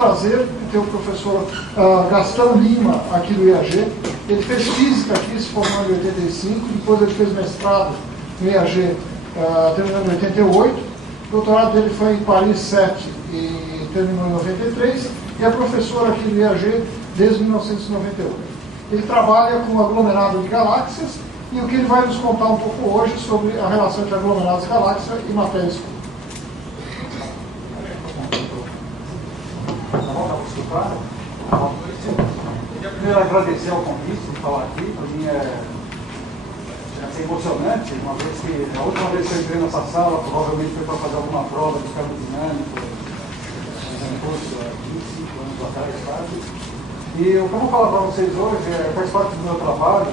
Prazer de ter o professor Gastão Lima aqui do IAG. Ele fez física aqui, se formou em 85, depois ele fez mestrado no IAG, terminou em 88. O doutorado dele foi em Paris 7 e terminou em 93, e é professor aqui do IAG desde 1998. Ele trabalha com aglomerado de galáxias, e o que ele vai nos contar um pouco hoje sobre a relação entre aglomerados de galáxias e matéria escura. Queria primeiro agradecer ao convite de falar aqui. Para mim é emocionante, uma vez que a última vez que eu entrei nessa sala provavelmente foi para fazer alguma prova de campo dinâmico, um curso há 25 anos atrás, quase. E o que eu vou falar para vocês hoje faz parte do meu trabalho,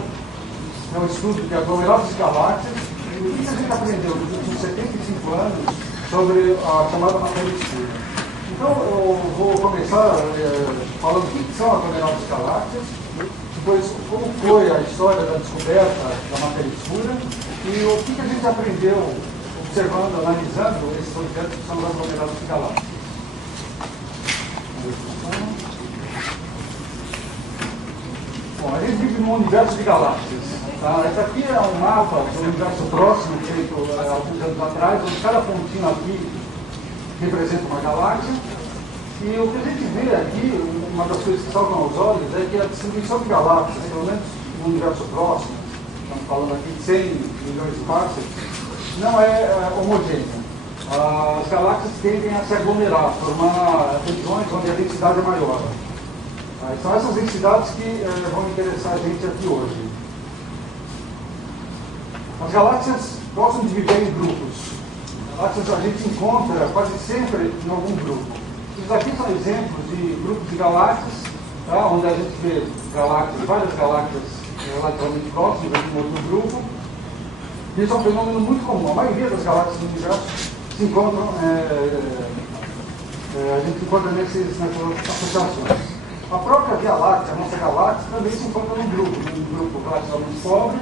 é um estudo de aglomerados de galáxias, e o que a gente aprendeu nos últimos 75 anos sobre a chamada matéria escura. Então, eu vou começar falando o que são aglomerados de galáxias, depois como foi a história da descoberta da matéria escura e o que a gente aprendeu observando, analisando esses objetos que são os aglomerados de galáxias. Bom, a gente vive num universo de galáxias. Tá? Esse aqui é um mapa do universo próximo, feito alguns anos atrás, onde cada pontinho aqui representa uma galáxia, e o que a gente vê aqui, uma das coisas que saltam aos olhos, é que a distribuição de galáxias, pelo menos no universo próximo, estamos falando aqui de 100 milhões de parsecs, não é homogênea. As galáxias tendem a se aglomerar, formar regiões onde a densidade é maior. São essas densidades que vão interessar a gente aqui hoje. As galáxias gostam de viver em grupos. Galáxias a gente encontra quase sempre em algum grupo. Esses aqui são exemplos de grupos de galáxias, tá? Onde a gente vê galáxias, várias galáxias relativamente próximas aqui no outro grupo. E isso é um fenômeno muito comum. A maioria das galáxias do universo se encontram, a gente encontra nessas associações. A própria Via Láctea, a nossa galáxia, também se encontra num grupo relativamente pobre,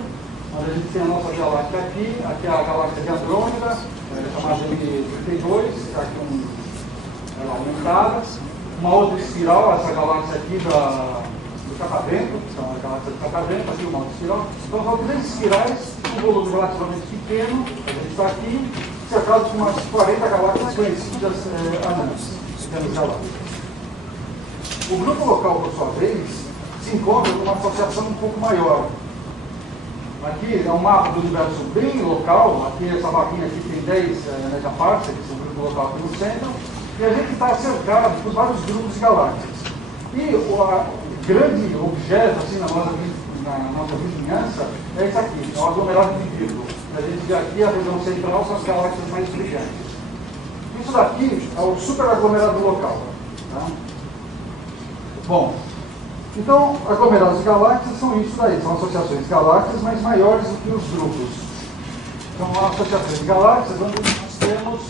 onde a gente tem a nossa Via Láctea aqui é a galáxia de Andrômeda, chamada de 32, está aqui ela aumentada. Uma outra espiral, essa galáxia aqui do Catavento, que são as galáxias do Catavento, aqui uma outra espiral. Então são três espirais, um volume relativamente pequeno, a gente está aqui, cercado de umas 40 galáxias conhecidas anãs, pequenas galáxias. O grupo local, por sua vez, se encontra numa associação um pouco maior. Aqui é um mapa do universo bem local, aqui essa barrinha aqui tem 10 megaparsecs, esse é o grupo local aqui no centro, e a gente está cercado por vários grupos de galáxias. E o grande objeto assim, na nossa vizinhança é esse aqui, é o aglomerado de Virgo. A gente vê aqui a região central são as galáxias mais brilhantes. Isso daqui é o superaglomerado local. Tá? Bom, então, aglomerados de galáxias são isso daí, são associações de galáxias, mas maiores do que os grupos. Então, associações de galáxias, onde nós temos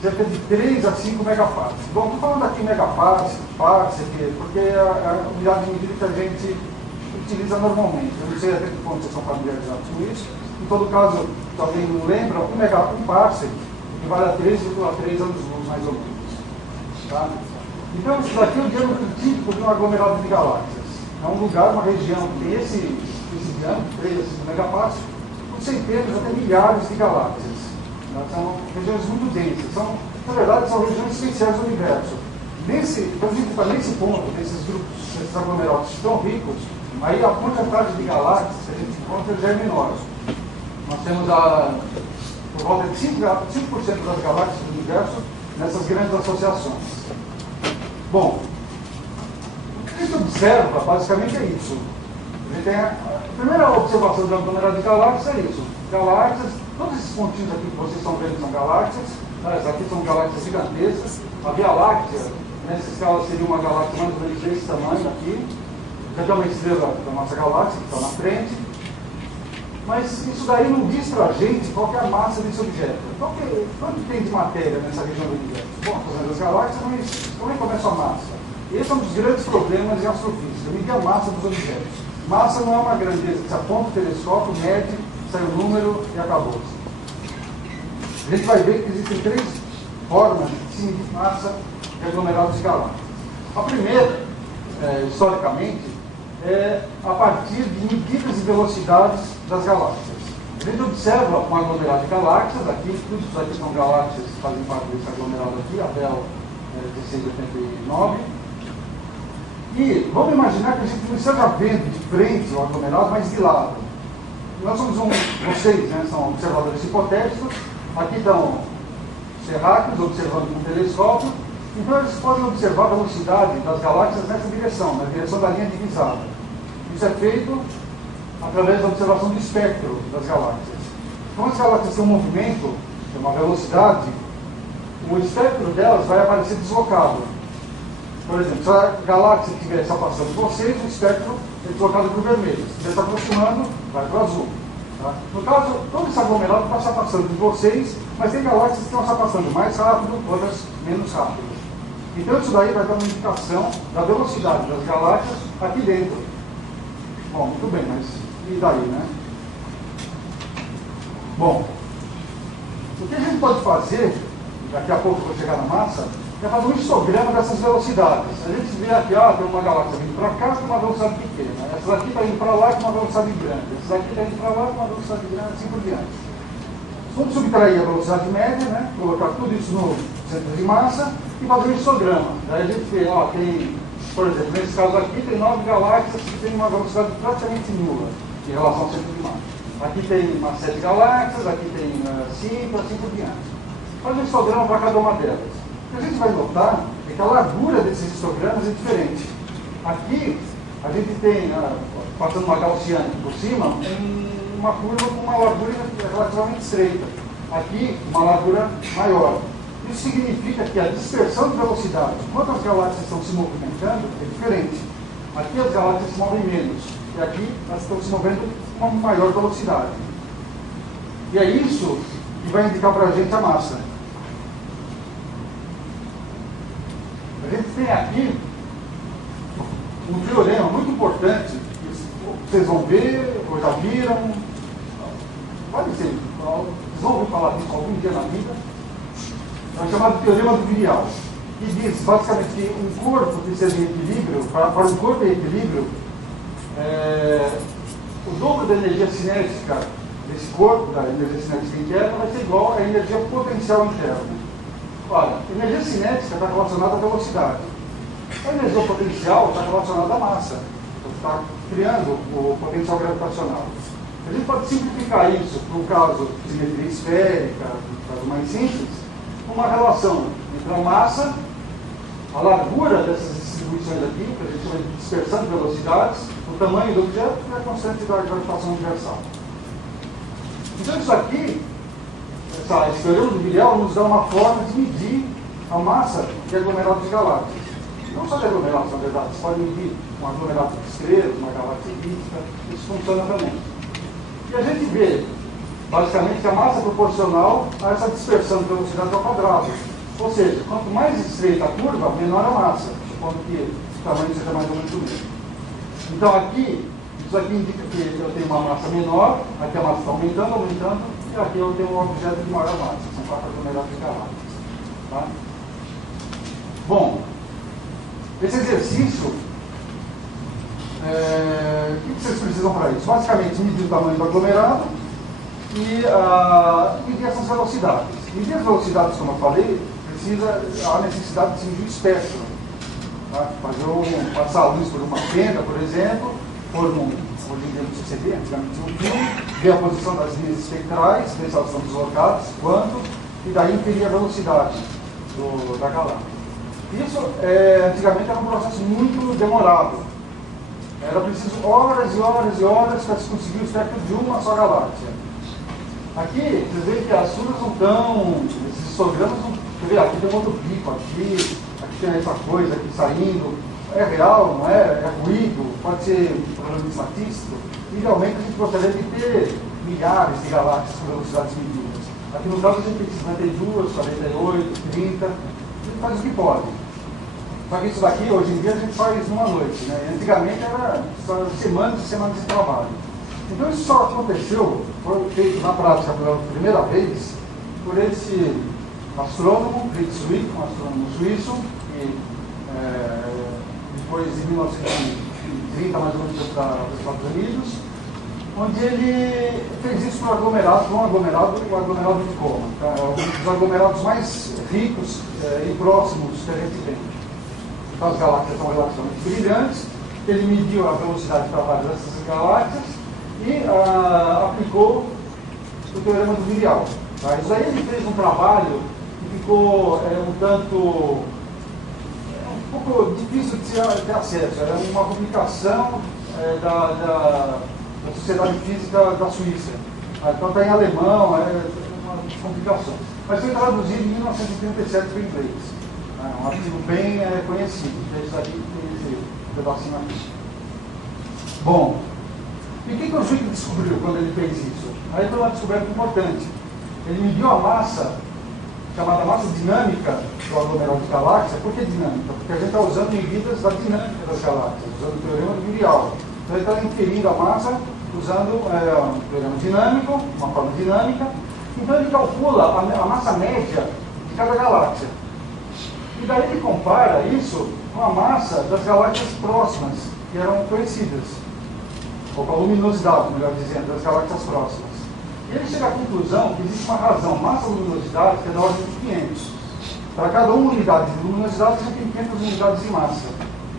cerca de 3 a 5 megaparsecs. Bom, estou falando aqui megaparsec, porque é a unidade de medida que a gente utiliza normalmente. Eu não sei até que ponto vocês são familiarizados com isso. Em todo caso, se alguém não lembra, um parsec equivale a 3,3 anos-luz, mais ou menos. Tá? Então, isso daqui é o diâmetro típico de um aglomerado de galáxias. É um lugar, uma região que tem esse diâmetro, 3 a 5 megaparsecs, com centenas, até milhares de galáxias. São regiões muito densas. Na verdade, são regiões especiais do universo. Quando a gente está nesse ponto, desses grupos, desses aglomerados tão ricos, aí a porcentagem de galáxias que a gente encontra já é menor. Nós temos por volta de 5% das galáxias do universo nessas grandes associações. Bom, o que a gente observa, basicamente, é isso. A gente tem a primeira observação do aglomerado de galáxias é isso. Galáxias, todos esses pontinhos aqui que vocês estão vendo são galáxias. Aqui são galáxias gigantescas. A Via Láctea, nessa escala, seria uma galáxia mais ou menos desse tamanho aqui. Já tem uma estrela da nossa galáxia, que está na frente. Mas isso daí não diz para a gente qual que é a massa desse objeto. Quanto tem de matéria nessa região do universo? Bom, estou vendo as galáxias, mas como é que começa a massa? Esse é um dos grandes problemas em astrofísica, medir a massa dos objetos. Massa não é uma grandeza, você aponta o telescópio, mede, sai o número e acabou-se. A gente vai ver que existem 3 formas de se medir massa de aglomerados de galáxias. A primeira, historicamente, é a partir de medidas de velocidades das galáxias. A gente observa um aglomerado de galáxias, aqui, tudo isso aqui são galáxias que fazem parte desse aglomerado aqui, a Bell 1689. E vamos imaginar que a gente não esteja vendo de frente o aglomerado, mas de lado. Nós somos vocês, né, são observadores hipotéticos, aqui estão terráqueos observando com um telescópio, então eles podem observar a velocidade das galáxias nessa direção, na direção da linha divisada. Isso é feito através da observação do espectro das galáxias. Como as galáxias têm um movimento, tem uma velocidade, o espectro delas vai aparecer deslocado. Por exemplo, se a galáxia estiver se afastando de vocês, o espectro é deslocado para o vermelho. Se estiver se aproximando, vai para o azul. Tá? No caso, todo esse aglomerado está se afastando de vocês, mas tem galáxias que estão se afastando mais rápido, outras menos rápido. Então isso daí vai dar uma indicação da velocidade das galáxias aqui dentro. Bom, muito bem, mas e daí, né? Bom, o que a gente pode fazer, daqui a pouco eu vou chegar na massa, é fazer um histograma dessas velocidades. A gente vê aqui, tem uma galáxia vindo para cá com uma velocidade pequena. Essa daqui está indo para lá com uma velocidade grande. Essa daqui está indo para lá com uma velocidade grande, assim por diante. Vamos subtrair a velocidade média, né? Colocar tudo isso no centro de massa e fazer um histograma. Daí a gente vê, tem, por exemplo, nesse caso aqui tem 9 galáxias que têm uma velocidade praticamente nula em relação ao centro de massa. Aqui tem umas 7 galáxias, aqui tem 5, assim por diante. Faz um histograma para cada uma delas. O que a gente vai notar é que a largura desses histogramas é diferente. Aqui, a gente tem, passando uma gaussiana por cima, uma curva com uma largura relativamente estreita. Aqui, uma largura maior. Isso significa que a dispersão de velocidade, enquanto as galáxias estão se movimentando, é diferente. Aqui as galáxias se movem menos, e aqui elas estão se movendo com uma maior velocidade. E é isso que vai indicar para a gente a massa. A gente tem aqui um teorema muito importante, que vocês vão ver, ou já viram, pode ser, vocês vão ouvir falar disso algum dia na vida, é o chamado teorema do Virial, que diz basicamente que um corpo que seja em equilíbrio, para um corpo em equilíbrio, o dobro da energia cinética desse corpo, da energia cinética interna, vai ser igual à energia potencial interna. Olha, a energia cinética está relacionada à velocidade. A energia potencial está relacionada à massa. Então, está criando o potencial gravitacional. A gente pode simplificar isso para um caso de simetria esférica, um caso mais simples, uma relação entre a massa, a largura dessas distribuições aqui, que a gente chama de dispersão de velocidades, o tamanho do objeto e a constante da gravitação universal. Então isso aqui, esse teorema do Virial nos dá uma forma de medir a massa de aglomerados de galáxias. Não só de aglomerados, na verdade, você pode medir um aglomerado de estrelas, uma galáxia elíptica, isso funciona também. E a gente vê, basicamente, que a massa é proporcional a essa dispersão de velocidade ao quadrado. Ou seja, quanto mais estreita a curva, menor a massa, supondo que o tamanho seja mais ou menos o mesmo. Então aqui, isso aqui indica que eu tenho uma massa menor, aqui a massa está aumentando, e aqui eu tenho um objeto de maior massa, são 4 aglomerados de galáxias. Tá? Bom, esse exercício, o que vocês precisam para isso? Basicamente, medir o tamanho do aglomerado e medir essas velocidades. Medir as velocidades, como eu falei, há necessidade de medir o espectro. Tá? Passar a luz por uma fenda, por exemplo, hoje em dia no CCD, antigamente um filme, ver a posição das linhas espectrais, ver se elas estão deslocadas, quanto, e daí inferir a velocidade da galáxia. Isso, antigamente, era um processo muito demorado. Era preciso horas e horas e horas para se conseguir o espectro de uma só galáxia. Aqui, vocês veem que as curvas não estão, esses histogramas não, você vê, aqui tem um outro pico, aqui tem essa coisa aqui saindo, é real, não é? É ruído, pode ser um problema estatístico. Idealmente a gente gostaria de ter milhares de galáxias com velocidades medidas. Aqui no caso a gente tem 52, 48, 30, a gente faz o que pode. Só que isso daqui, hoje em dia, a gente faz numa noite, né? Antigamente era só semanas e semanas de trabalho. Então isso só aconteceu, foi feito na prática pela primeira vez, por esse astrônomo, Fritz Zwick, um astrônomo suíço, que depois de 1930, mais ou menos, para os Estados Unidos, onde ele fez isso no aglomerado, o aglomerado de Coma, tá? É um dos aglomerados mais ricos e próximos que a gente tem. Então, as galáxias são relativamente brilhantes, ele mediu a velocidade para várias dessas galáxias e aplicou o teorema do Virial. Tá? Isso aí ele fez um trabalho que ficou um pouco difícil de ter acesso. Era uma publicação da Sociedade Física da Suíça. Então está em alemão, é uma complicação. Mas foi traduzido em 1937 para o inglês. Um artigo bem conhecido. Esse aqui, esse pedacinho aqui. Bom, e o que o Zwick descobriu quando ele fez isso? Aí foi uma descoberta importante. Ele mediu a massa, chamada massa dinâmica do aglomerado de galáxia. Por que dinâmica? Porque a gente está usando medidas da dinâmica das galáxias, usando o teorema do Virial. Então ele está inferindo a massa usando um teorema dinâmico, uma forma dinâmica. Então ele calcula a massa média de cada galáxia. E daí ele compara isso com a massa das galáxias próximas, que eram conhecidas. Ou com a luminosidade, melhor dizendo, das galáxias próximas. E ele chega à conclusão que existe uma razão, massa-luminosidade, que é da ordem de 500. Para cada uma unidade de luminosidade, você tem 500 unidades de massa.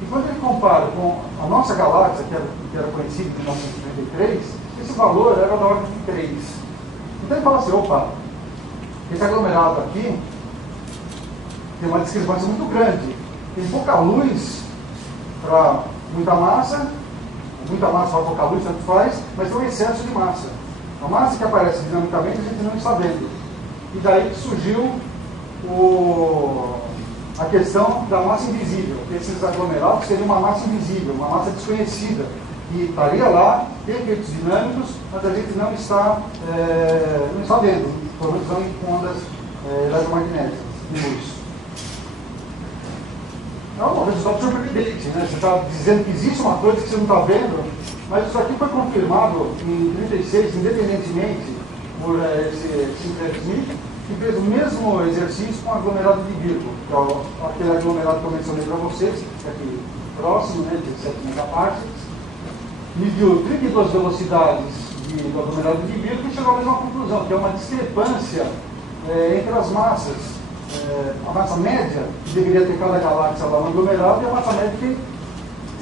E quando ele compara com a nossa galáxia, que era conhecida em 1933, esse valor era da ordem de 3. Então ele fala assim, opa, esse aglomerado aqui tem uma discrepância muito grande. Tem pouca luz para muita massa para pouca luz, tanto faz, mas tem um excesso de massa. A massa que aparece dinamicamente a gente não está vendo. E daí que surgiu a questão da massa invisível. Esses aglomerados seriam uma massa invisível, uma massa desconhecida, que estaria lá, tem efeitos dinâmicos, mas a gente não está vendo, pelo menos não em ondas eletromagnéticas, de luz. É um resultado surpreendente, né? Você está dizendo que existe uma coisa que você não está vendo, mas isso aqui foi confirmado em 1936, independentemente, por esse Sinclair Smith, que fez o mesmo exercício com o aglomerado de Virgo, que é aquele aglomerado que eu mencionei para vocês, que é aqui próximo, né, de 7 megaparsecs, mediu 32 velocidades do aglomerado de Virgo e chegou à mesma conclusão, que é uma discrepância entre as massas. A massa média que deveria ter cada galáxia lá no aglomerado e a massa média que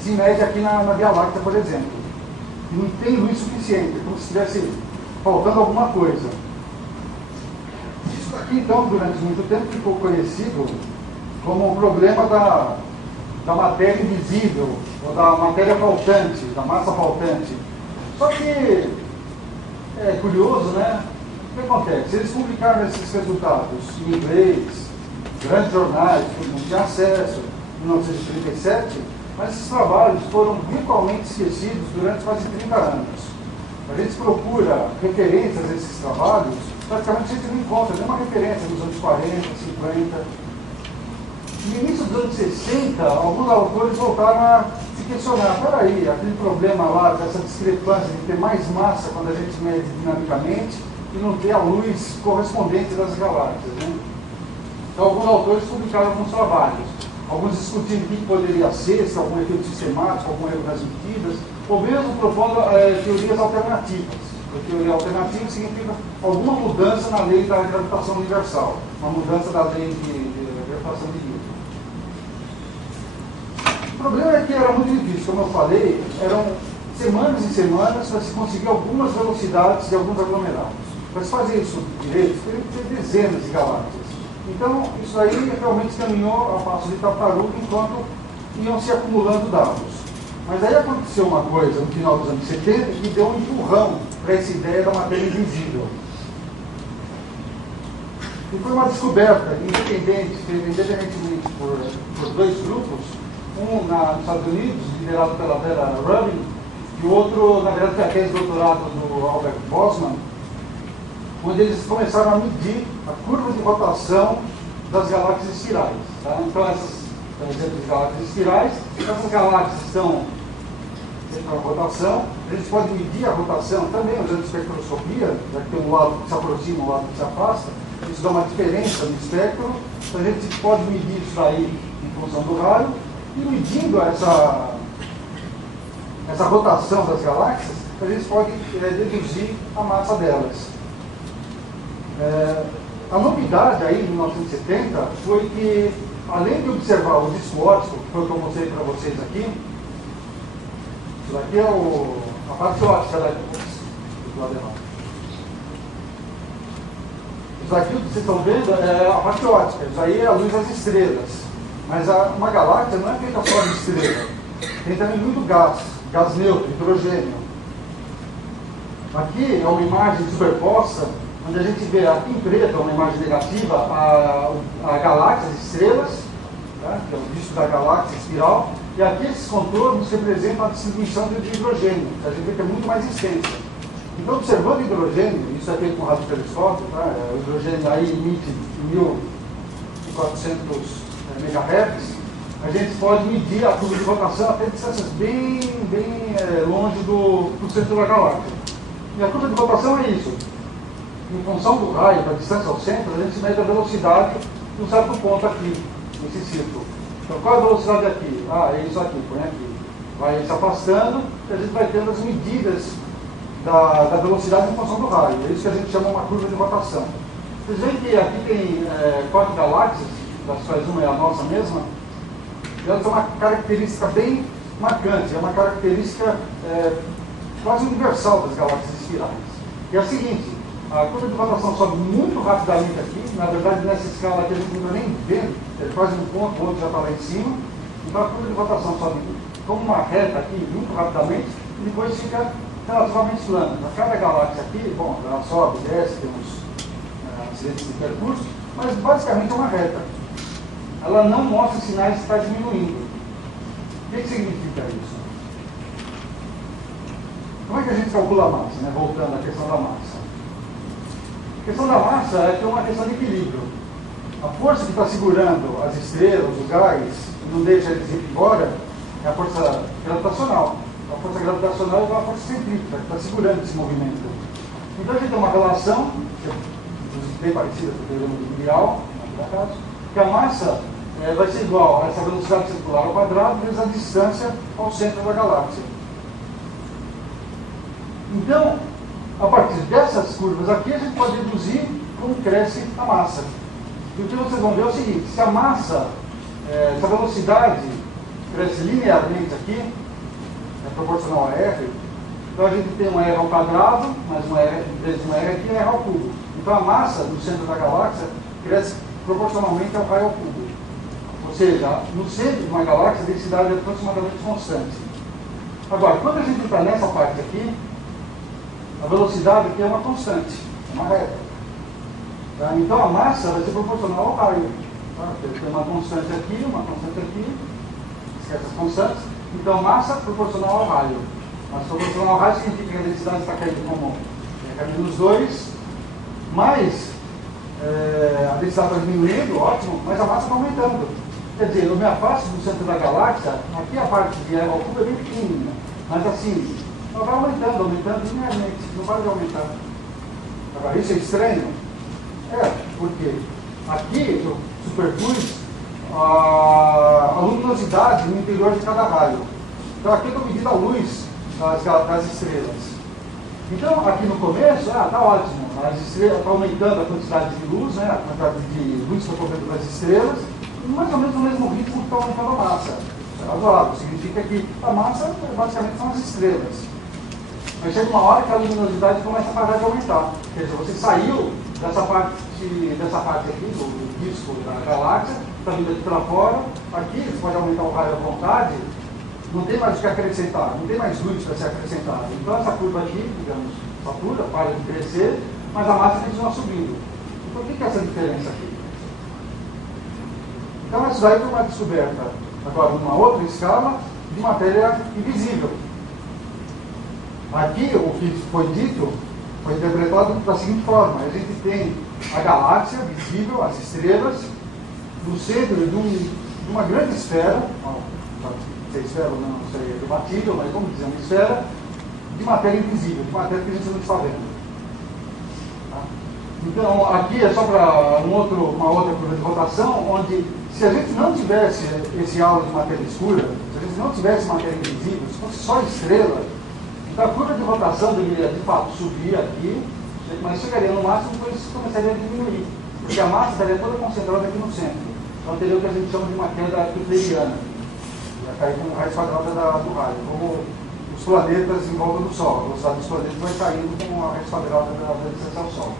se mede aqui na Via Láctea, por exemplo. E não tem luz suficiente, como se estivesse faltando alguma coisa. Isso aqui, então, durante muito tempo ficou conhecido como o problema da matéria invisível, ou da matéria faltante, da massa faltante. Só que é curioso, né? O que acontece? Eles publicaram esses resultados em inglês, grandes jornais, todo mundo tinha acesso, em 1937, mas esses trabalhos foram virtualmente esquecidos durante quase 30 anos. A gente procura referências a esses trabalhos, praticamente a gente não encontra nenhuma referência nos anos 40, 50. No início dos anos 60, alguns autores voltaram a se questionar, peraí, aquele problema lá dessa discrepância de ter mais massa quando a gente mede dinamicamente, e não ter a luz correspondente das galáxias. Né? Então, alguns autores publicaram alguns trabalhos, alguns discutindo o que poderia ser, se algum efeito sistemático, algum erro nas medidas, ou mesmo propondo teorias alternativas. A teoria alternativa significa alguma mudança na lei da gravitação universal, uma mudança da lei de gravitação de Newton. O problema é que era muito difícil, como eu falei, eram semanas e semanas para se conseguir algumas velocidades de alguns aglomerados. Para se fazer isso direito, teria que ter dezenas de galáxias. Então, isso aí realmente caminhou a passo de tartaruga enquanto iam se acumulando dados. Mas aí aconteceu uma coisa no final dos anos 70 que deu um empurrão para essa ideia da matéria invisível. E foi uma descoberta independentemente por dois grupos, um nos Estados Unidos, liderado pela Vera Rubin, e o outro, na verdade, foi a tese de doutorado do Albert Bosman, onde eles começaram a medir a curva de rotação das galáxias espirais. Tá? Então, por exemplo, as galáxias espirais, essas galáxias estão em rotação, a gente pode medir a rotação também usando espectroscopia, já que tem um lado que se aproxima e um lado que se afasta, isso dá uma diferença no espectro, então a gente pode medir isso aí em função do raio, E medindo essa rotação das galáxias, a gente pode deduzir a massa delas. A novidade aí, em 1970, foi que, além de observar o disco óptico, que foi o que eu mostrei para vocês aqui, isso daqui é a parte óptica do lado errado. Isso aqui que vocês estão vendo é a parte óptica, isso aí é a luz das estrelas. Mas uma galáxia não é feita só de estrela, tem também muito gás neutro, hidrogênio. Aqui é uma imagem superposta, onde a gente vê aqui em preto, uma imagem negativa, a galáxia, as estrelas, né, que é o disco da galáxia espiral, e aqui esses contornos representam a distribuição de hidrogênio, que a gente vê que é muito mais extensa. Então, observando o hidrogênio, isso é feito com radiotelescópio, tá? O hidrogênio aí emite 1400 MHz, a gente pode medir a curva de rotação até distâncias bem longe do centro da galáxia. E a curva de rotação é isso. Em função do raio, da distância ao centro, a gente mede a velocidade de um certo ponto aqui, nesse círculo. Então, qual é a velocidade aqui? É isso aqui, põe aqui. Vai se afastando e a gente vai tendo as medidas da velocidade em função do raio. É isso que a gente chama uma curva de rotação. Vocês veem que aqui tem 4 galáxias, das quais uma é a nossa mesma, e elas têm uma característica bem marcante, é uma característica quase universal das galáxias espirais. E é a seguinte, a curva de rotação sobe muito rapidamente aqui, na verdade nessa escala aqui a gente não está nem vendo, é quase um ponto, o outro já está lá em cima, então a curva de rotação sobe como uma reta aqui muito rapidamente e depois fica relativamente plana. Na cada galáxia aqui, bom, ela sobe, desce, tem uns acidentes de percurso, mas basicamente é uma reta. Ela não mostra sinais de estar diminuindo. O que significa isso? Como é que a gente calcula a massa, né? Voltando à questão da massa. A questão da massa é que é uma questão de equilíbrio. A força que está segurando as estrelas, os gás, e não deixa eles ir embora, é a força gravitacional. A força gravitacional é uma força centrífuga, que está segurando esse movimento. Então a gente tem uma relação, que é bem parecida com o teorema do Miguel, no caso, que a massa vai ser igual a essa velocidade circular ao quadrado vezes a distância ao centro da galáxia. Então, a partir dessas curvas aqui, a gente pode deduzir como cresce a massa. E o que vocês vão ver é o seguinte, se a massa, se a velocidade cresce linearmente aqui, é proporcional a R, então a gente tem um R ao quadrado, mais um R, vezes um R aqui, é R ao cubo. Então a massa no centro da galáxia cresce proporcionalmente ao raio ao cubo. Ou seja, no centro de uma galáxia a densidade é aproximadamente constante. Agora, quando a gente está nessa parte aqui, a velocidade aqui é uma constante, é uma reta. Tá? Então a massa vai ser proporcional ao raio. Tá? Tem uma constante aqui, esquece as constantes. Então massa proporcional ao raio. Massa proporcional ao raio significa que a densidade está caindo como caindo nos dois, mas a densidade está diminuindo, ótimo, mas a massa está aumentando. Quer dizer, eu me afasto do centro da galáxia, aqui a parte de R ao cubo é bem pequenininha, mas assim, ela vai aumentando linearmente, não para de aumentar. Agora, isso é estranho? Porque aqui eu superpus a luminosidade no interior de cada raio. Então aqui eu estou medindo a luz das estrelas. Então, aqui no começo, está ótimo, as estrelas estão aumentando a quantidade de luz, né, a quantidade de luz que eu estou vendo das estrelas, mais ou menos no mesmo ritmo que está aumentando a massa. É razoável, significa que a massa basicamente são as estrelas. Mas chega uma hora que a luminosidade começa a parar de aumentar. Quer dizer, você saiu dessa parte aqui, do disco da galáxia, está vindo aqui para fora, aqui você pode aumentar o raio à vontade, não tem mais o que acrescentar, não tem mais luz para ser acrescentada. Então essa curva aqui, digamos, satura, para de crescer, mas a massa continua subindo. Então o que é essa diferença aqui? Então isso daí foi uma descoberta, agora numa outra escala, de matéria invisível. Aqui o que foi dito foi interpretado da seguinte forma: a gente tem a galáxia visível, as estrelas, no centro de uma grande esfera, se é esfera ou não seria debatível, mas vamos dizer uma esfera de matéria invisível, de matéria que a gente não está vendo. Tá? Então, aqui é só para uma outra curva de rotação, onde se a gente não tivesse esse halo de matéria escura, se a gente não tivesse matéria invisível, se fosse só estrela, então a curva de rotação deveria, de fato, subir aqui, mas chegaria no máximo e depois começaria a diminuir, porque a massa estaria toda concentrada aqui no centro. Então teria o que a gente chama de uma queda euclidiana, ia cair com a raiz quadrada do raio, como os planetas em volta do Sol. A velocidade dos planetas vai caindo com a raiz quadrada da distância ao Sol.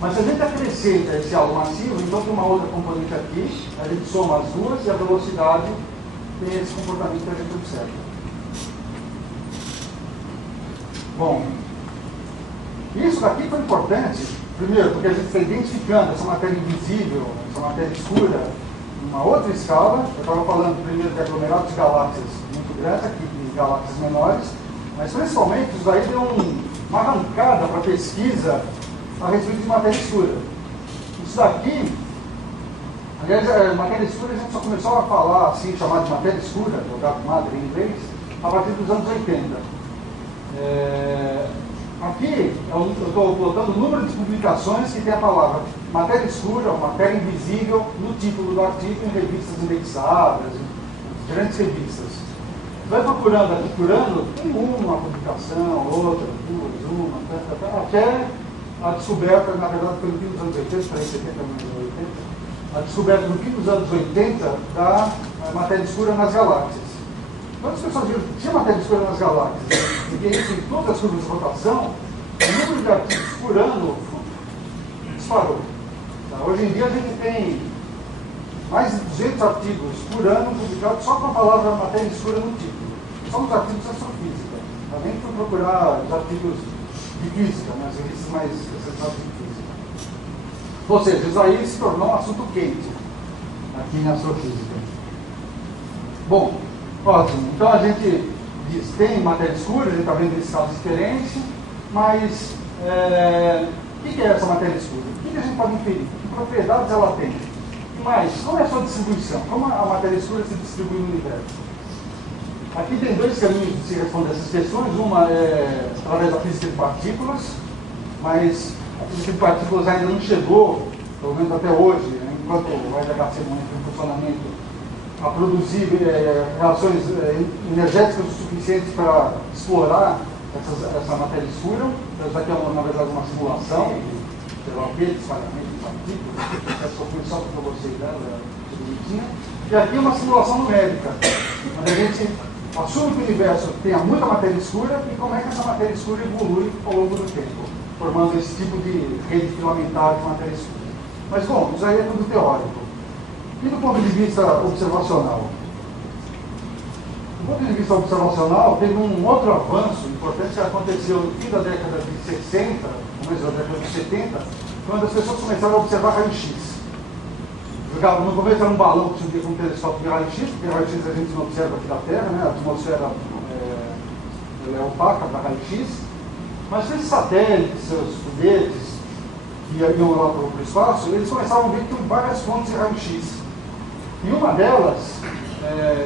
Mas se a gente acrescenta esse halo massivo, então tem uma outra componente aqui, a gente soma as duas e a velocidade tem esse comportamento que a gente observa. Bom, isso daqui foi importante, primeiro, porque a gente está identificando essa matéria invisível, essa matéria escura, numa outra escala. Eu estava falando primeiro de aglomerados de galáxias muito grandes, aqui de galáxias menores, mas principalmente isso daí deu uma arrancada para a pesquisa a respeito de matéria escura. Isso daqui, aliás, matéria escura a gente só começou a falar, assim, chamar de matéria escura, o dark matter em inglês, a partir dos anos 80. Aqui eu estou botando o número de publicações que tem a palavra matéria escura ou matéria invisível no título do artigo em revistas indexadas, em diferentes revistas. Você vai procurando, tem uma publicação, outra, duas, uma, até a descoberta, na verdade, foi no fim dos anos 80, para 70, anos 80, a descoberta no fim dos anos 80 da matéria escura nas galáxias. Quando as pessoas viram que tinha matéria escura nas galáxias, e que isso em todas as curvas de rotação, o número de artigos por ano disparou. Tá? Hoje em dia a gente tem mais de 200 artigos por ano publicados só com a palavra matéria escura no título. São os artigos de astrofísica. Também fui procurar os artigos de física, nas revistas mais especializadas em física. Ou seja, isso aí se tornou um assunto quente aqui na astrofísica. Bom, ótimo. Então a gente diz, tem matéria escura, a gente está vendo escalas diferentes, mas o que é essa matéria escura? O que a gente pode inferir? Que propriedades ela tem? E mais, como é a sua distribuição? Como a matéria escura se distribui no universo? Aqui tem dois caminhos de se responder essas questões. Uma é através da física de partículas, mas a física de partículas ainda não chegou, pelo menos até hoje, né, enquanto o LHC não entra em funcionamento, a produzir reações energéticas o suficientes para explorar essa matéria escura. Então, isso aqui é, na verdade, uma simulação, sei lá o que, de espalhamento de partículas. Essa foi só para vocês, né, bonitinha. E aqui é uma simulação numérica, onde a gente assume que o universo tenha muita matéria escura e como é que essa matéria escura evolui ao longo do tempo, formando esse tipo de rede filamentar de matéria escura. Mas, bom, isso aí é tudo teórico. E do ponto de vista observacional? Do ponto de vista observacional, teve um outro avanço importante que aconteceu no fim da década de 60, começo da década de 70, quando as pessoas começaram a observar raio-x. No começo era um balão que subia com um telescópio de raio-x, porque raio-x a gente não observa aqui da Terra, né? A atmosfera é opaca para raio-x. Mas esses satélites, seus foguetes, que iam lá para o espaço, eles começaram a ver que tinham várias fontes de raio-x. E uma delas,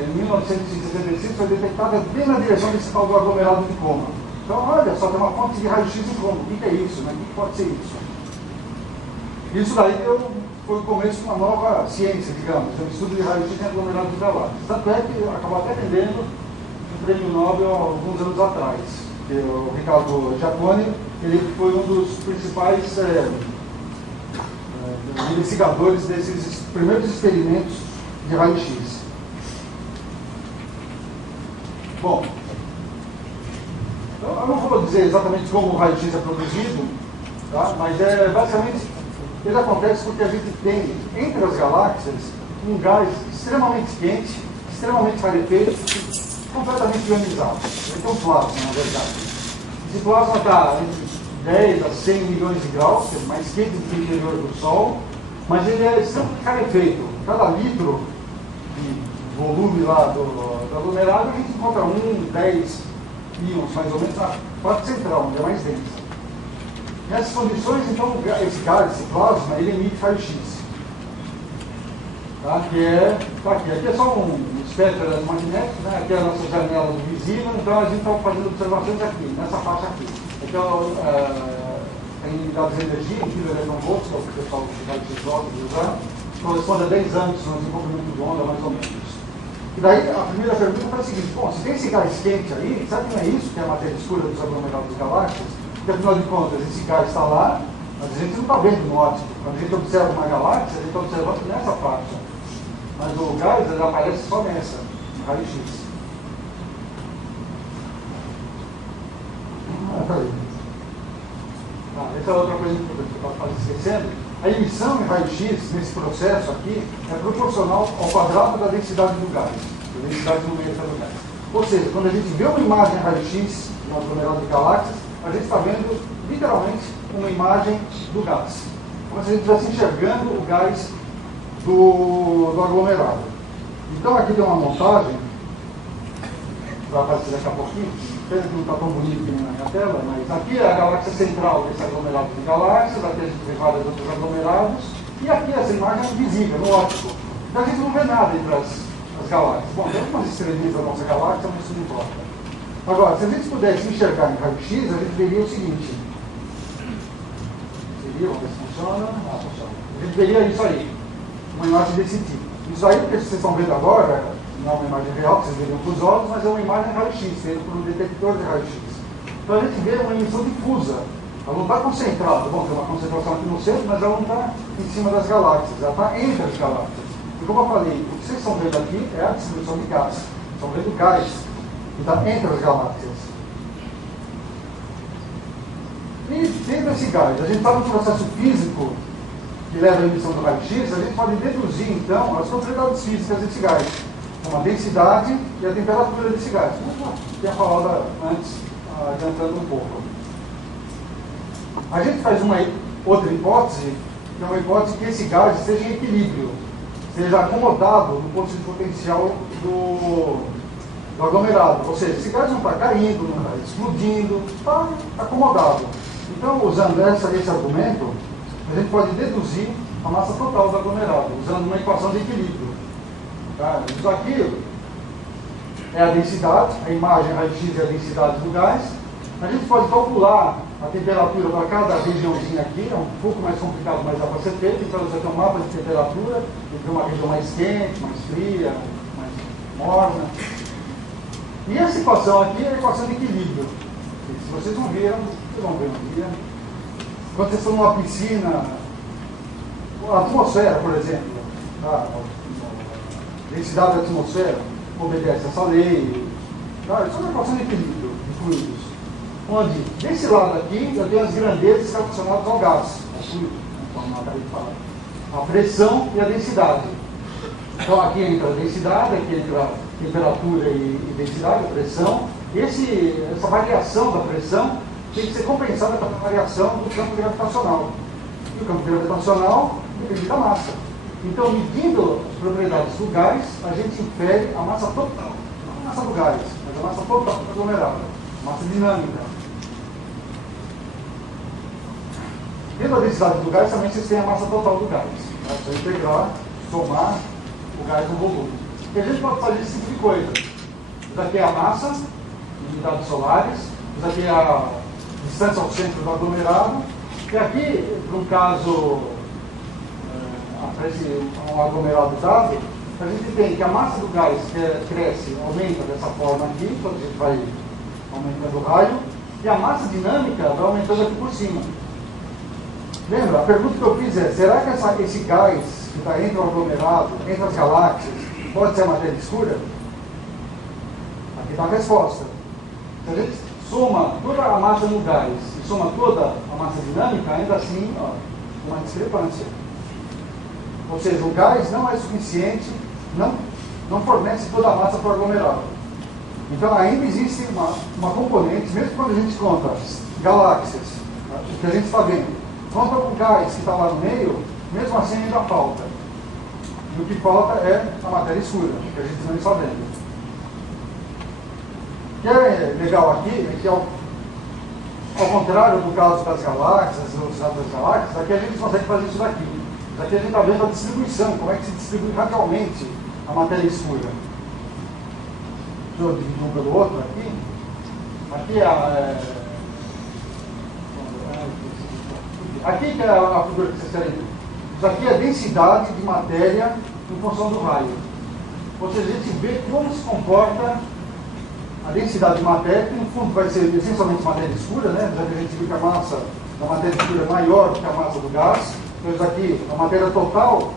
em 1966, foi detectada bem na direção desse tal do aglomerado de Coma. Então, olha só, tem uma fonte de raio-x em Coma. O que é isso? Né? O que pode ser isso? Isso daí foi o começo de uma nova ciência, digamos, um estudo de raio-x em aglomerado de galáxias. Tanto é que acabou até vendendo um prêmio Nobel há alguns anos atrás. Que o Ricardo Giacconi, ele foi um dos principais investigadores desses primeiros experimentos de raio-x. Bom, eu não vou dizer exatamente como o raio-x é produzido, tá? Mas basicamente ele acontece porque a gente tem entre as galáxias um gás extremamente quente, extremamente rarefeito, completamente ionizado. Ele tem um plasma, na verdade. Esse plasma está entre 10 a 100 milhões de graus, que é mais quente do que o interior do Sol, mas ele é extremamente rarefeito. Cada litro de volume lá do aglomerado, a gente encontra 10 íons, mais ou menos, na parte central, onde é mais densa. Nessas condições, então, esse gás, esse plasma, ele emite raio-x. Tá? Aqui é só um espectro eletromagnético, né? Aqui é a nossa janela do visível, então a gente está fazendo observações aqui, nessa faixa aqui. Então, tem unidades de energia em kV/volts, que é o que o pessoal vai usar, corresponde a 10 anos no desenvolvimento de onda, mais ou menos. E daí a primeira pergunta foi a seguinte: bom, se tem esse gás quente aí, sabe que não é isso que é a matéria escura dos aglomerados de galáxias? Porque afinal de contas, esse gás está lá, mas a gente não está vendo no óptico. Quando a gente observa uma galáxia, a gente está observando nessa parte. Mas o gás ele aparece só nessa, no raio-x. Essa é outra coisa importante que eu estava esquecendo. A emissão em raio-x, nesse processo aqui, é proporcional ao quadrado da densidade do gás, da densidade numérica do gás. Ou seja, quando a gente vê uma imagem em raio-x, no aglomerado de galáxias, a gente está vendo, literalmente, uma imagem do gás. Como se a gente estivesse enxergando o gás do aglomerado. Então aqui tem uma montagem, vai aparecer daqui a pouquinho, pena que não está tão bonito que nem na minha tela, mas aqui é a galáxia central desse aglomerado de galáxias, aqui a gente tem vários outros aglomerados, e aqui essa imagem é visível, no óptico. Então a gente não vê nada entre as galáxias. Bom, tem algumas estrelinhas da nossa galáxia, mas isso não importa. Agora, se a gente pudesse enxergar em raio-x, a gente veria o seguinte. Seria, vamos ver se funciona. Funciona. A gente veria isso aí, uma imagem desse tipo. Isso aí, que vocês estão vendo agora, não é uma imagem real, que vocês veriam com os olhos, mas é uma imagem raio-x, feita por um detector de raio-x. Então a gente vê uma emissão difusa. Ela não está concentrada. Bom, tem uma concentração aqui no centro, mas ela não está em cima das galáxias, ela está entre as galáxias. E como eu falei, o que vocês estão vendo aqui é a distribuição de gás. Estão vendo gás que está entre as galáxias. E tendo esse gás, a gente está num processo físico que leva à emissão do raio-x, a gente pode deduzir, então, as propriedades físicas desse gás, como a densidade e a temperatura desse gás. Como eu tinha falado antes, adiantando um pouco. A gente faz uma outra hipótese, que é uma hipótese que esse gás esteja em equilíbrio, seja acomodado no ponto de potencial do aglomerado. Ou seja, esse gás não está caindo, não está explodindo, está acomodado. Então, usando esse argumento, a gente pode deduzir a massa total do aglomerado, usando uma equação de equilíbrio. Tá? Isso aqui é a densidade, a imagem raio-x é a densidade do gás. A gente pode calcular a temperatura para cada regiãozinha aqui, é um pouco mais complicado, mas dá para ser feito. Então você tem um mapa de temperatura, entre uma região mais quente, mais fria, mais morna. E essa equação aqui é a equação de equilíbrio. Se vocês não viram, vocês vão ver um dia. Quando vocês estão numa piscina, a atmosfera, por exemplo, tá? A densidade da atmosfera obedece a essa lei. Tá? Isso é uma equação de equilíbrio de fluidos. Onde, desse lado aqui, eu tenho as grandezas relacionadas ao gás, ao fluido, como eu acabei de falar. A pressão e a densidade. Então aqui entra a densidade, aqui entra a temperatura e densidade, a pressão. Essa variação da pressão tem que ser compensada pela variação do campo gravitacional. E o campo gravitacional depende da massa. Então, medindo as propriedades do gás, a gente infere a massa total. Não a massa do gás, mas a massa total do aglomerado. Massa dinâmica. Vendo a densidade do gás, também vocês têm a massa total do gás. É só integrar, somar o gás no volume. E a gente pode fazer esse tipo de coisa. Isso aqui é a massa, em unidades solares. Isso aqui é a distância ao centro do aglomerado. E aqui, no caso, um aglomerado dado, a gente tem que a massa do gás cresce, aumenta dessa forma aqui, quando a gente vai aumentando o raio, e a massa dinâmica vai aumentando aqui por cima. Lembra? A pergunta que eu fiz é, será que esse gás que está entre o aglomerado, entre as galáxias, pode ser matéria escura? Aqui está a resposta. Se a gente soma toda a massa no gás e soma toda a massa dinâmica, ainda assim, ó, uma discrepância. Ou seja, o gás não é suficiente, não fornece toda a massa para o aglomerado. Então ainda existe uma componente, mesmo quando a gente conta galáxias, o que a gente está vendo, conta o gás que está lá no meio, mesmo assim ainda falta. E o que falta é a matéria escura, que a gente não está vendo. O que é legal aqui é que, ao contrário do caso das galáxias, das velocidades das galáxias, aqui a gente consegue fazer isso daqui. Aqui a gente está vendo a distribuição, como é que se distribui radicalmente a matéria escura. Deixa eu dividir um pelo outro aqui. Aqui é Aqui que é a figura que vocês querem ver. Isso aqui é a densidade de matéria em função do raio. Ou seja, a gente vê como se comporta a densidade de matéria, que no fundo vai ser essencialmente matéria escura, né? Já que a gente viu que a massa da matéria escura é maior do que a massa do gás. Então isso aqui, a matéria total,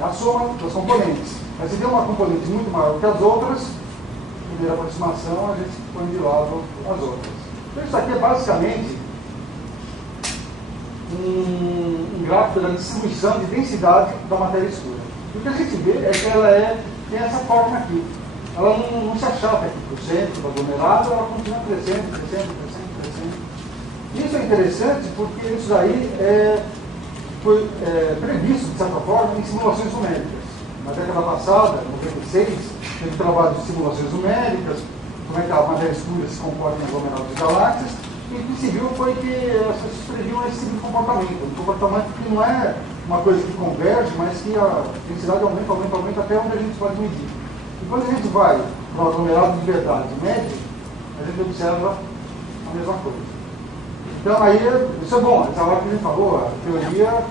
é a soma das componentes. Mas se tem uma componente muito maior que as outras, primeira aproximação, a gente põe de lado as outras. Então isso aqui é basicamente um gráfico da distribuição de densidade da matéria escura. O que a gente vê é que ela tem essa forma aqui. Ela não se achata aqui para o centro do aglomerado, ela continua crescendo. Isso é interessante porque isso aí foi previsto, de certa forma, em simulações numéricas. Na década passada, em 96, teve trabalho de simulações numéricas, como é que a matéria escura se comporta em aglomerados de galáxias, e o que se viu foi que essas previam esse tipo de comportamento. Um comportamento que não é uma coisa que converge, mas que a densidade aumenta até onde a gente pode medir. E quando a gente vai para o aglomerado de verdade médio, a gente observa a mesma coisa. Então aí, isso é bom, essa hora que a gente falou, a teoria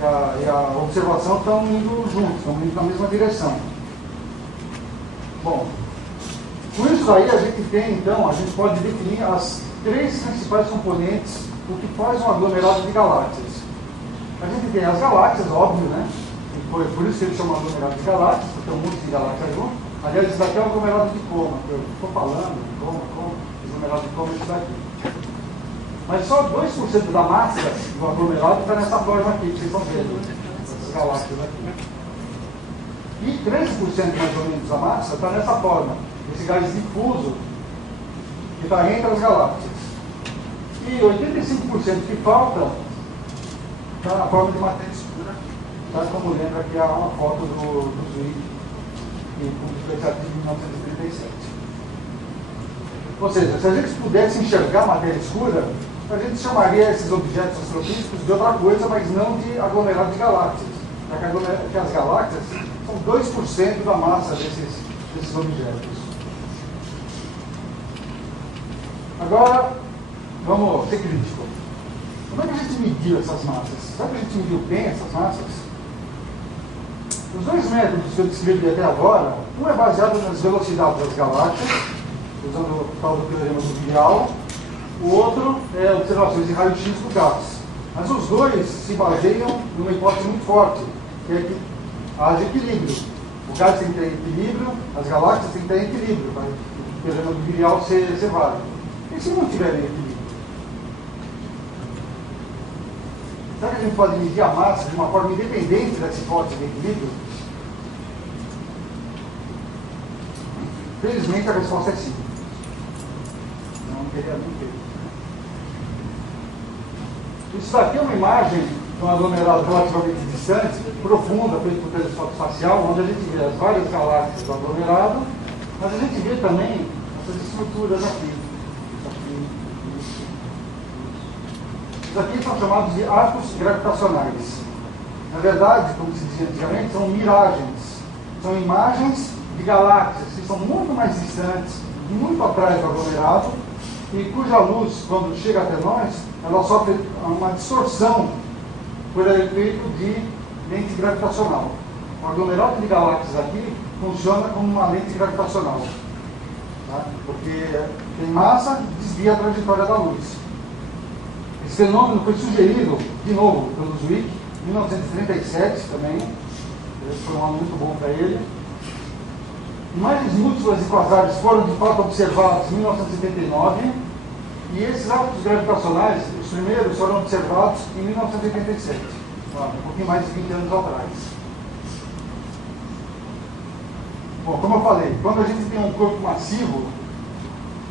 e a observação estão indo juntos, estão indo na mesma direção. Bom, com isso aí a gente tem, então, a gente pode definir as três principais componentes do que faz um aglomerado de galáxias. A gente tem as galáxias, óbvio, né? E foi por isso que eles chamam aglomerado de galáxias, porque tem um monte de galáxias junto. Aliás, isso daqui é o aglomerado de Coma, que eu estou falando, aglomerado de Coma é isso daqui. Mas só 2% da massa do aglomerado está nessa forma aqui, que vocês estão vendo, essas galáxias aqui. E 13% mais ou menos da massa está nessa forma, esse gás difuso que está entre as galáxias. E 85% que falta está na forma de matéria escura, tá? Como lembra que há uma foto do Zwick, que publicou esse artigo em 1937. Ou seja, se a gente pudesse enxergar matéria escura, a gente chamaria esses objetos astrofísicos de outra coisa, mas não de aglomerado de galáxias. Já que as galáxias são 2% da massa desses objetos. Agora, vamos ser críticos. Como é que a gente mediu essas massas? Será que a gente mediu bem essas massas? Os dois métodos que eu descrevi até agora, um é baseado nas velocidades das galáxias, usando o tal do teorema do Vial, o outro é observações de raio-x do gás. Mas os dois se baseiam numa hipótese muito forte, que é que haja equilíbrio. O gás tem que ter equilíbrio, as galáxias têm que ter equilíbrio, para o teorema do Vial ser válido. E se não tiverem equilíbrio? Será que a gente pode medir a massa de uma forma independente dessa hipótese de equilíbrio? Felizmente a resposta é sim. Não teria nem feito. Isso daqui é uma imagem de um aglomerado relativamente distante, profunda, feito por telescópio espacial, onde a gente vê as várias galáxias do aglomerado, mas a gente vê também essas estruturas aqui. Isso aqui são chamados de arcos gravitacionais. Na verdade, como se dizia antigamente, são miragens. São imagens de galáxias que são muito mais distantes, muito atrás do aglomerado, e cuja luz, quando chega até nós, ela sofre uma distorção por efeito de lente gravitacional. O aglomerado de galáxias aqui funciona como uma lente gravitacional, tá? Porque tem massa e desvia a trajetória da luz. Esse fenômeno foi sugerido, de novo, pelo Zwick, em 1937 também. Esse foi um ano muito bom para ele. Imagens múltiplas de quasares foram de fato observadas em 1979 e esses arcos gravitacionais, os primeiros, foram observados em 1987, um pouquinho mais de 20 anos atrás. Bom, como eu falei, quando a gente tem um corpo massivo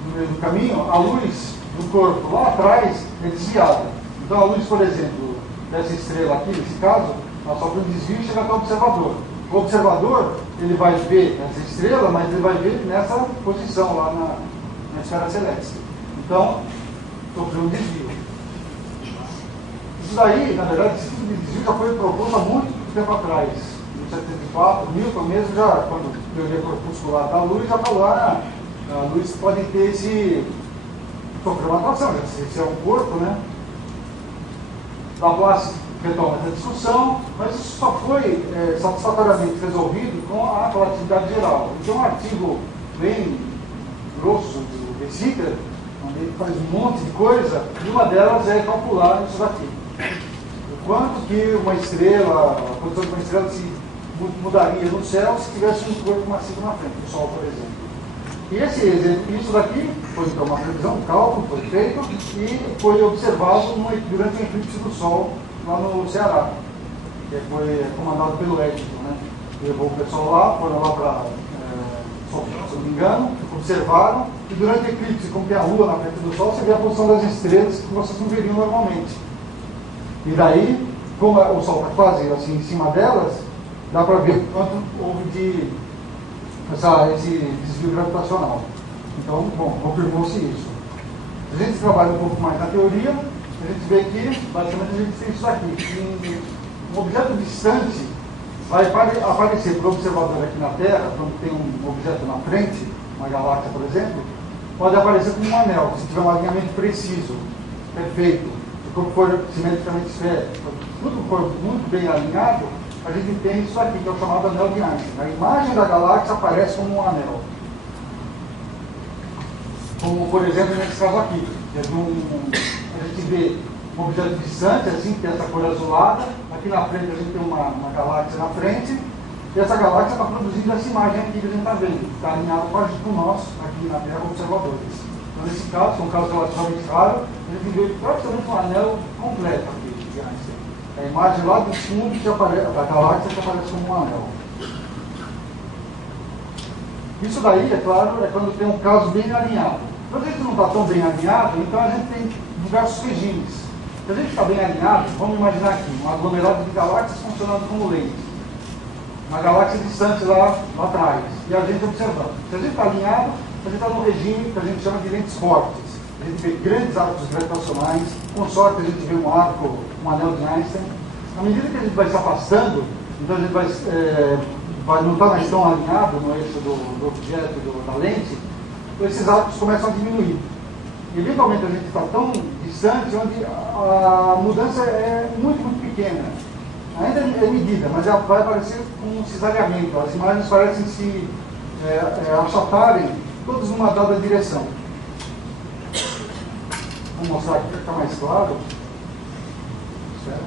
no meio do caminho, a luz do corpo lá atrás é desviada. Então a luz, por exemplo, dessa estrela aqui, nesse caso, ela sofre um desvio e chega até o observador. O observador, ele vai ver essa estrela, mas ele vai ver nessa posição lá na esfera celeste. Então, sofreu um desvio. Isso daí, na verdade, esse tipo de desvio já foi proposto há muito tempo atrás. Em 1974, Newton mesmo, já, quando a teoria corpuscular da luz, já falou, a luz pode ter esse... sofreu uma atração, se é um corpo, né? Laplace retoma essa discussão, mas isso só foi satisfatoriamente resolvido com a relatividade geral. Então, um artigo bem grosso do De Sitter, onde ele faz um monte de coisa, e uma delas é calcular isso daqui. O quanto que uma estrela, a posição de uma estrela se mudaria no céu se tivesse um corpo massivo na frente, o Sol, por exemplo. E isso daqui foi então uma previsão, um cálculo foi feito e foi observado durante o eclipse do Sol lá no Ceará, que foi comandado pelo Edison, né? Levou o pessoal lá, foram lá para, se não me engano, observaram, e durante o eclipse, como tem a Lua na frente do Sol, você vê a posição das estrelas que vocês não veriam normalmente. E daí, como o Sol está quase assim em cima delas, dá para ver quanto houve de esse desvio gravitacional. Então, bom, confirmou-se isso. Se a gente trabalha um pouco mais na teoria, a gente vê que, basicamente, a gente tem isso aqui. Um objeto distante vai aparecer para o observador aqui na Terra, quando tem um objeto na frente, uma galáxia, por exemplo, pode aparecer como um anel, se tiver um alinhamento preciso, perfeito, se o corpo for simetricamente esférico, tudo for muito bem alinhado, a gente tem isso aqui, que é o chamado anel de Einstein. A imagem da galáxia aparece como um anel. Como, por exemplo, nesse caso aqui. A gente vê um objeto distante, assim, que tem essa cor azulada. Aqui na frente a gente tem uma galáxia na frente. E essa galáxia está produzindo essa imagem aqui que a gente está vendo. Está alinhada com nós, aqui na Terra, observadores. Então, nesse caso, que é um caso relativamente raro, a gente vê praticamente um anel completo aqui de Einstein. A imagem lá do fundo da galáxia que aparece como um anel. Isso daí, é claro, é quando tem um caso bem alinhado. Quando a gente não está tão bem alinhado, então a gente tem diversos regimes. Se a gente está bem alinhado, vamos imaginar aqui, um aglomerado de galáxias funcionando como lente. Uma galáxia distante lá atrás. E a gente observando. Se a gente está alinhado, a gente está no regime que a gente chama de lentes fortes. A gente vê grandes arcos gravitacionais, com sorte a gente vê um arco, um anel de Einstein. À medida que a gente vai se afastando, então a gente vai não estar mais tão alinhado no eixo do objeto, da lente, esses arcos começam a diminuir. E eventualmente a gente está tão distante, onde a mudança é muito, muito pequena. Ainda é medida, mas ela vai aparecer com um cisalhamento. As imagens parecem se achatarem, todas numa dada direção. Vou mostrar aqui para ficar mais claro. Certo?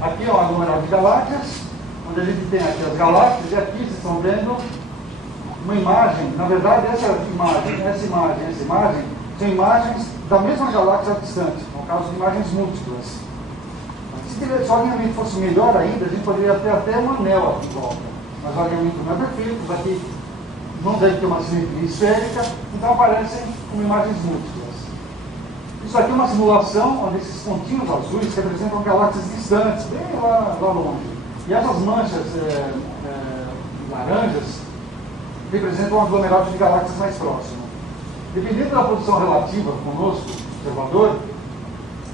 Aqui é um aglomerado de galáxias, onde a gente tem aqui as galáxias, e aqui vocês estão vendo uma imagem. Na verdade, essa imagem são imagens da mesma galáxia distante, no caso de imagens múltiplas. Se o alinhamento fosse melhor ainda, a gente poderia ter até um anel aqui em volta. Mas o alinhamento não é perfeito, aqui não deve ter uma simetria esférica, então aparecem como imagens múltiplas. Isso aqui é uma simulação onde esses pontinhos azuis representam galáxias distantes, bem lá longe. E essas manchas laranjas representam um aglomerado de galáxias mais próximo. Dependendo da posição relativa conosco, observador,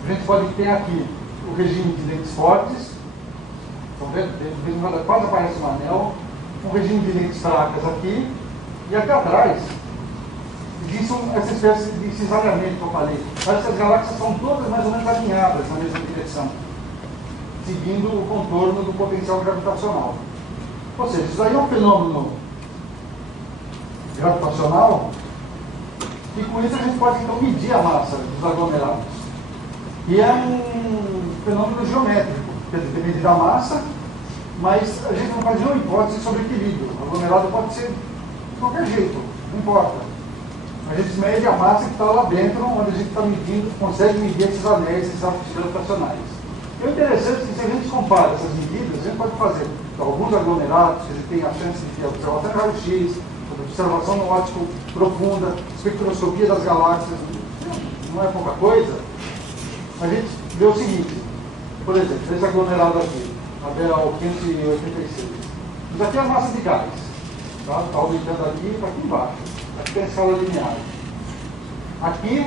a gente pode ter aqui o regime de lentes fortes, estão vendo? Quase aparece um anel, um regime de lentes fracas aqui, e aqui atrás existe essa espécie de cisalhamento que eu falei. Parece que as galáxias são todas mais ou menos alinhadas na mesma direção, seguindo o contorno do potencial gravitacional. Ou seja, isso aí é um fenômeno gravitacional, e com isso a gente pode então medir a massa dos aglomerados. E é um fenômeno geométrico, quer dizer, depende da massa, mas a gente não faz nenhuma hipótese sobre equilíbrio. O aglomerado pode ser de qualquer jeito, não importa. A gente mede a massa que está lá dentro, onde a gente está medindo, consegue medir esses anéis, esses arcos gravitacionais. E o interessante é que se a gente compara essas medidas, a gente pode fazer alguns aglomerados, que a gente tem a chance de ter observação em raio-x, observação no óptico profunda, espectroscopia das galáxias, não é pouca coisa. A gente vê o seguinte, por exemplo, esse aglomerado aqui, a BL 586. Isso aqui é a massa de gás, tá? Está aumentando aqui para aqui embaixo. Aqui tem a escala linear. Aqui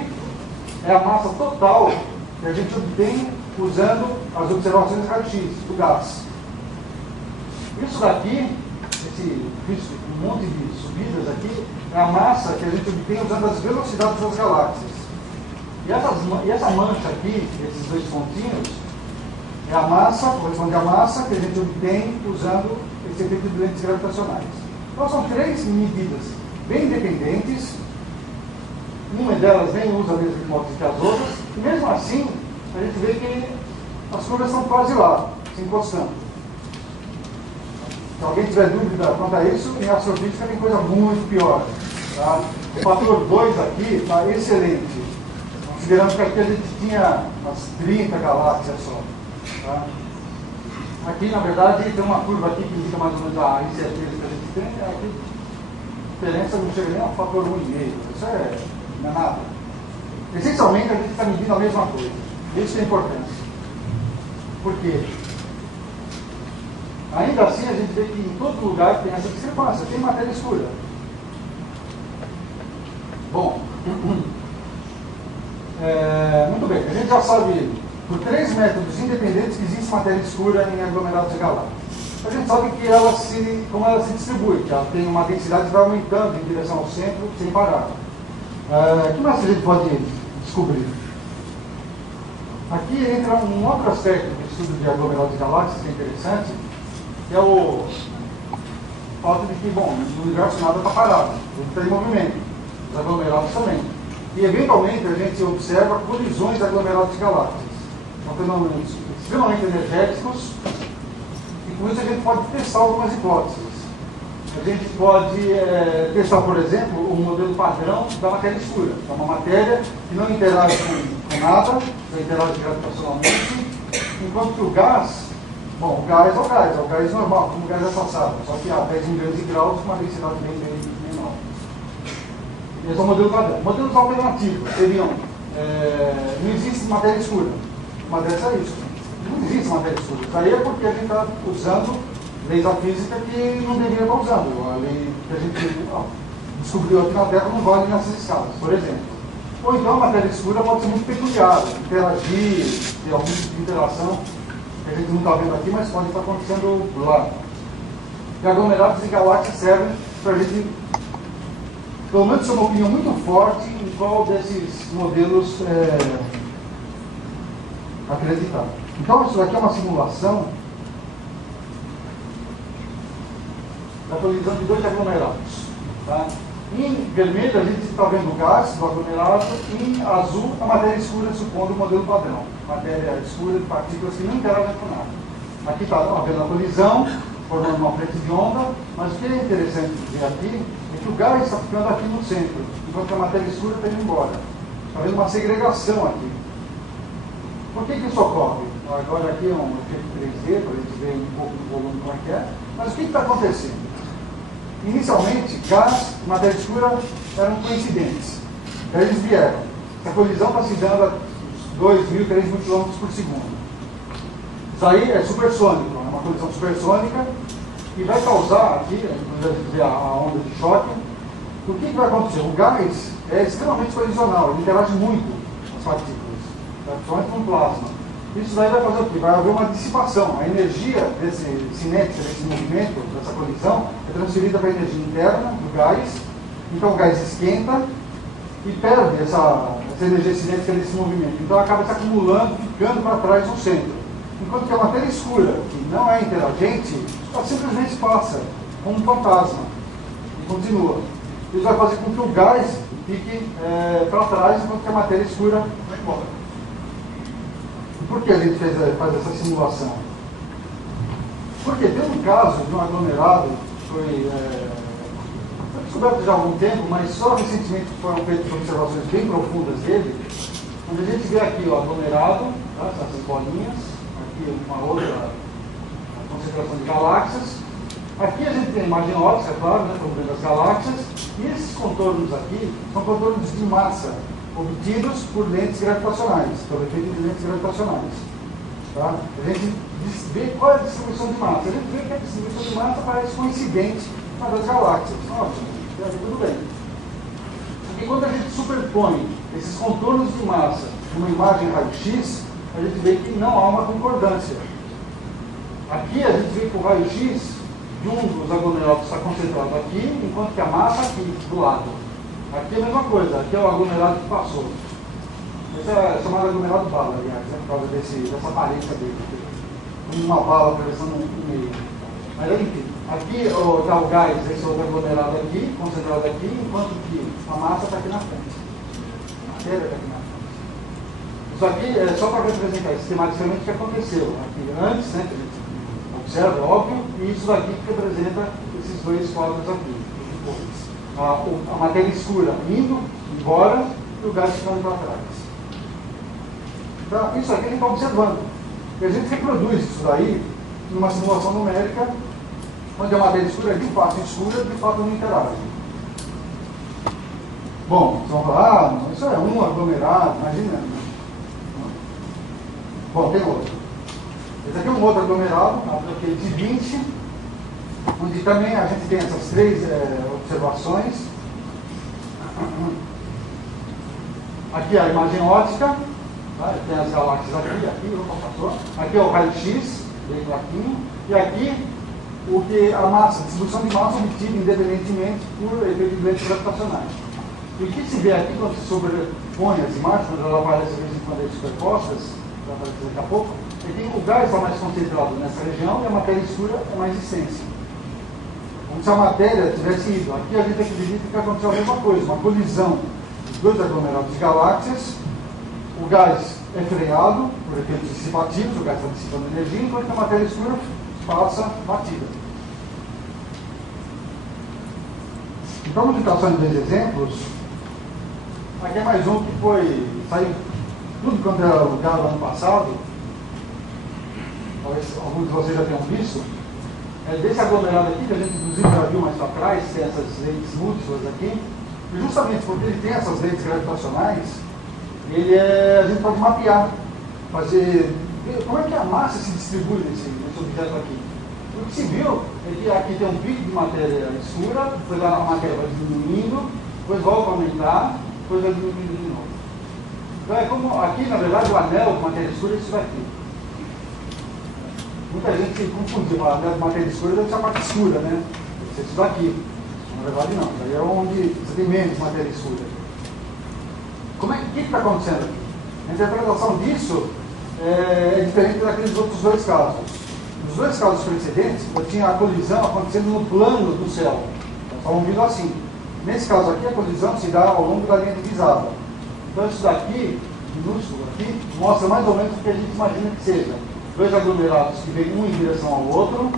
é a massa total que a gente obtém usando as observações de raio-x do gás. Isso daqui, um monte de subidas aqui, é a massa que a gente obtém usando as velocidades das galáxias. E essa mancha aqui, esses dois pontinhos, É a massa, corresponde à massa que a gente obtém usando esse efeito de lentes gravitacionais. Então são três medidas bem independentes, uma delas nem usa a mesma hipótese que as outras, e mesmo assim a gente vê que as curvas estão quase lá, se encostando. Se alguém tiver dúvida quanto a isso, em astrofísica tem coisa muito pior. Tá? O fator 2 aqui está excelente, considerando que aqui a gente tinha umas 30 galáxias só. Tá? Aqui, na verdade, tem uma curva aqui que indica mais ou menos a incerteza que a gente tem. Aqui, a diferença não chega nem ao fator 1,5. Isso não é nada. Essencialmente, a gente está medindo a mesma coisa. Isso é importante. Por quê? Ainda assim, a gente vê que em todo lugar tem essa discrepância. Tem matéria escura. Bom, muito bem. A gente já sabe, por 3 métodos independentes, que existe matéria escura em aglomerados de galáxias. A gente sabe que como ela se distribui, que ela tem uma densidade que vai aumentando em direção ao centro sem parar. O que mais a gente pode descobrir? Aqui entra um outro aspecto do estudo de aglomerados de galáxias que é interessante, que é o fato de que, bom, no universo nada está parado, tudo está em movimento, os aglomerados também. E, eventualmente, a gente observa colisões de aglomerados de galáxias. São fenômenos extremamente energéticos, e com isso a gente pode testar algumas hipóteses. A gente pode testar, por exemplo, o modelo padrão da matéria escura. É uma matéria que não interage com nada, não interage gravitacionalmente, enquanto que o gás, bom, o gás é o gás normal, como o gás associado, só que a 10 milhões de graus com uma densidade bem menor. Esse é o modelo padrão. Modelos alternativos seriam, não existe matéria escura. Uma dessas é isso. Não existe matéria escura. Isso aí é porque a gente está usando leis da física que não deveria estar usando. A lei que a gente descobriu aqui na Terra não vale nessas escalas, por exemplo. Ou então a matéria escura pode ser muito peculiar, interagir, ter algum tipo de interação que a gente não está vendo aqui, mas pode estar acontecendo lá. E aglomerados de galáxias servem para a gente, pelo menos, ter uma opinião muito forte em qual desses modelos acreditar. Então, isso daqui é uma simulação da colisão de 2 aglomerados. Tá? Em vermelho, a gente está vendo o gás do aglomerado, e em azul, a matéria escura, supondo o modelo padrão. Matéria escura de partículas que não interagem com nada. Aqui está havendo a colisão, formando uma frente de onda, mas o que é interessante ver aqui é que o gás está ficando aqui no centro, enquanto a matéria escura está indo embora. Está havendo uma segregação aqui. Por que isso ocorre? Agora aqui é um efeito 3D, para a gente ver um pouco do volume como é que é. Mas o que está acontecendo? Inicialmente, gás e matéria escura eram coincidentes. Daí eles vieram. Essa colisão está se dando a 2.000, 3.000 km por segundo. Isso aí é supersônico, é uma colisão supersônica e vai causar aqui, quando a gente vê a onda de choque, o que vai acontecer? O gás é extremamente colisional, ele interage muito com as partículas, principalmente com o plasma. Isso daí vai fazer o quê? Vai haver uma dissipação. A energia desse cinética, desse movimento, dessa colisão, é transferida para a energia interna do gás. Então o gás esquenta e perde essa energia cinética desse movimento. Então acaba se acumulando, ficando para trás no centro. Enquanto que a matéria escura, que não é interagente, ela simplesmente passa como um fantasma e continua. Isso vai fazer com que o gás fique para trás, enquanto que a matéria escura vai embora. Por que a gente faz essa simulação? Porque tem um caso de um aglomerado que foi descoberto já há algum tempo, mas só recentemente foram feitas observações bem profundas dele, onde a gente vê aqui o aglomerado, tá, essas bolinhas, aqui uma outra concentração de galáxias. Aqui a gente tem a imagem óptica, claro, né, como vendo as galáxias, e esses contornos aqui são contornos de massa, obtidos por lentes gravitacionais, pelo efeito de lentes gravitacionais. Tá? A gente vê qual é a distribuição de massa. A gente vê que a distribuição de massa parece coincidente com a das galáxias. Ótimo, tudo bem. Porque quando a gente superpõe esses contornos de massa numa imagem raio-x, a gente vê que não há uma concordância. Aqui a gente vê que o raio-x de um dos aglomerados está concentrado aqui, enquanto que a massa aqui, do lado. Aqui é a mesma coisa, aqui é o aglomerado que passou. Esse é chamado aglomerado bala, aliás, né, por causa dessa aparência dele. uma bala atravessando um meio. Mas enfim, aqui está o gás, esse outro aglomerado aqui, concentrado aqui, enquanto que a massa está aqui na frente. A matéria está aqui na frente. Isso aqui é só para representar esquematicamente o que aconteceu aqui antes, né, que a gente observa, é óbvio, e isso daqui que representa esses dois quadros aqui. A matéria escura indo embora e o gás ficando para trás. Então, isso aqui a gente está observando. E a gente reproduz isso daí numa simulação numérica, onde a matéria escura é de fato escura, de fato não interage. Bom, vocês vão falar, isso é um aglomerado, imagina. Bom, tem outro. Esse aqui é um outro aglomerado, aquele de 20, onde também a gente tem essas três observações. Aqui a imagem óptica, tá? Tem as galáxias aqui é o raio-x, bem plaquinho, e aqui a distribuição de massa obtida independentemente por efeito de lentes gravitacionais. E o que se vê aqui quando se sobrepõe as imagens, quando elas aparecem de vez em quando superpostas, vai aparecer daqui a pouco, é que o gás está mais concentrado nessa região e a matéria escura é mais extensa. Como se a matéria tivesse ido. Aqui a gente acredita que aconteceu a mesma coisa, uma colisão dos dois aglomerados de galáxias, o gás é freado por efeitos dissipativos, o gás está dissipando energia, enquanto a matéria escura passa batida. Então, vamos ficar só em dois exemplos. Aqui é mais um que saiu tudo quanto era lugar no ano passado. Talvez alguns de vocês já tenham visto. É desse aglomerado aqui, que a gente inclusive já viu mais para trás, tem essas lentes múltiplas aqui. E justamente porque ele tem essas lentes gravitacionais, a gente pode mapear, fazer. Como é que a massa se distribui nesse objeto aqui? O que se viu é que aqui tem um pico de matéria escura, depois a matéria vai diminuindo, depois volta a aumentar, depois vai diminuindo de novo. Então é como aqui, na verdade, o anel de matéria escura é isso daqui. Muita gente se confundiu, o anel de matéria escura deve ser a parte escura, né? Deve ser isso daqui. Na verdade não, daí é onde você tem menos matéria escura. O que está acontecendo aqui? A interpretação disso é diferente daqueles outros dois casos. Nos dois casos precedentes, eu tinha a colisão acontecendo no plano do céu. Nós estávamos vindo assim. Nesse caso aqui, a colisão se dá ao longo da linha divisada. Então isso daqui, minúsculo aqui, mostra mais ou menos o que a gente imagina que seja. Dois aglomerados que vêm um em direção ao outro,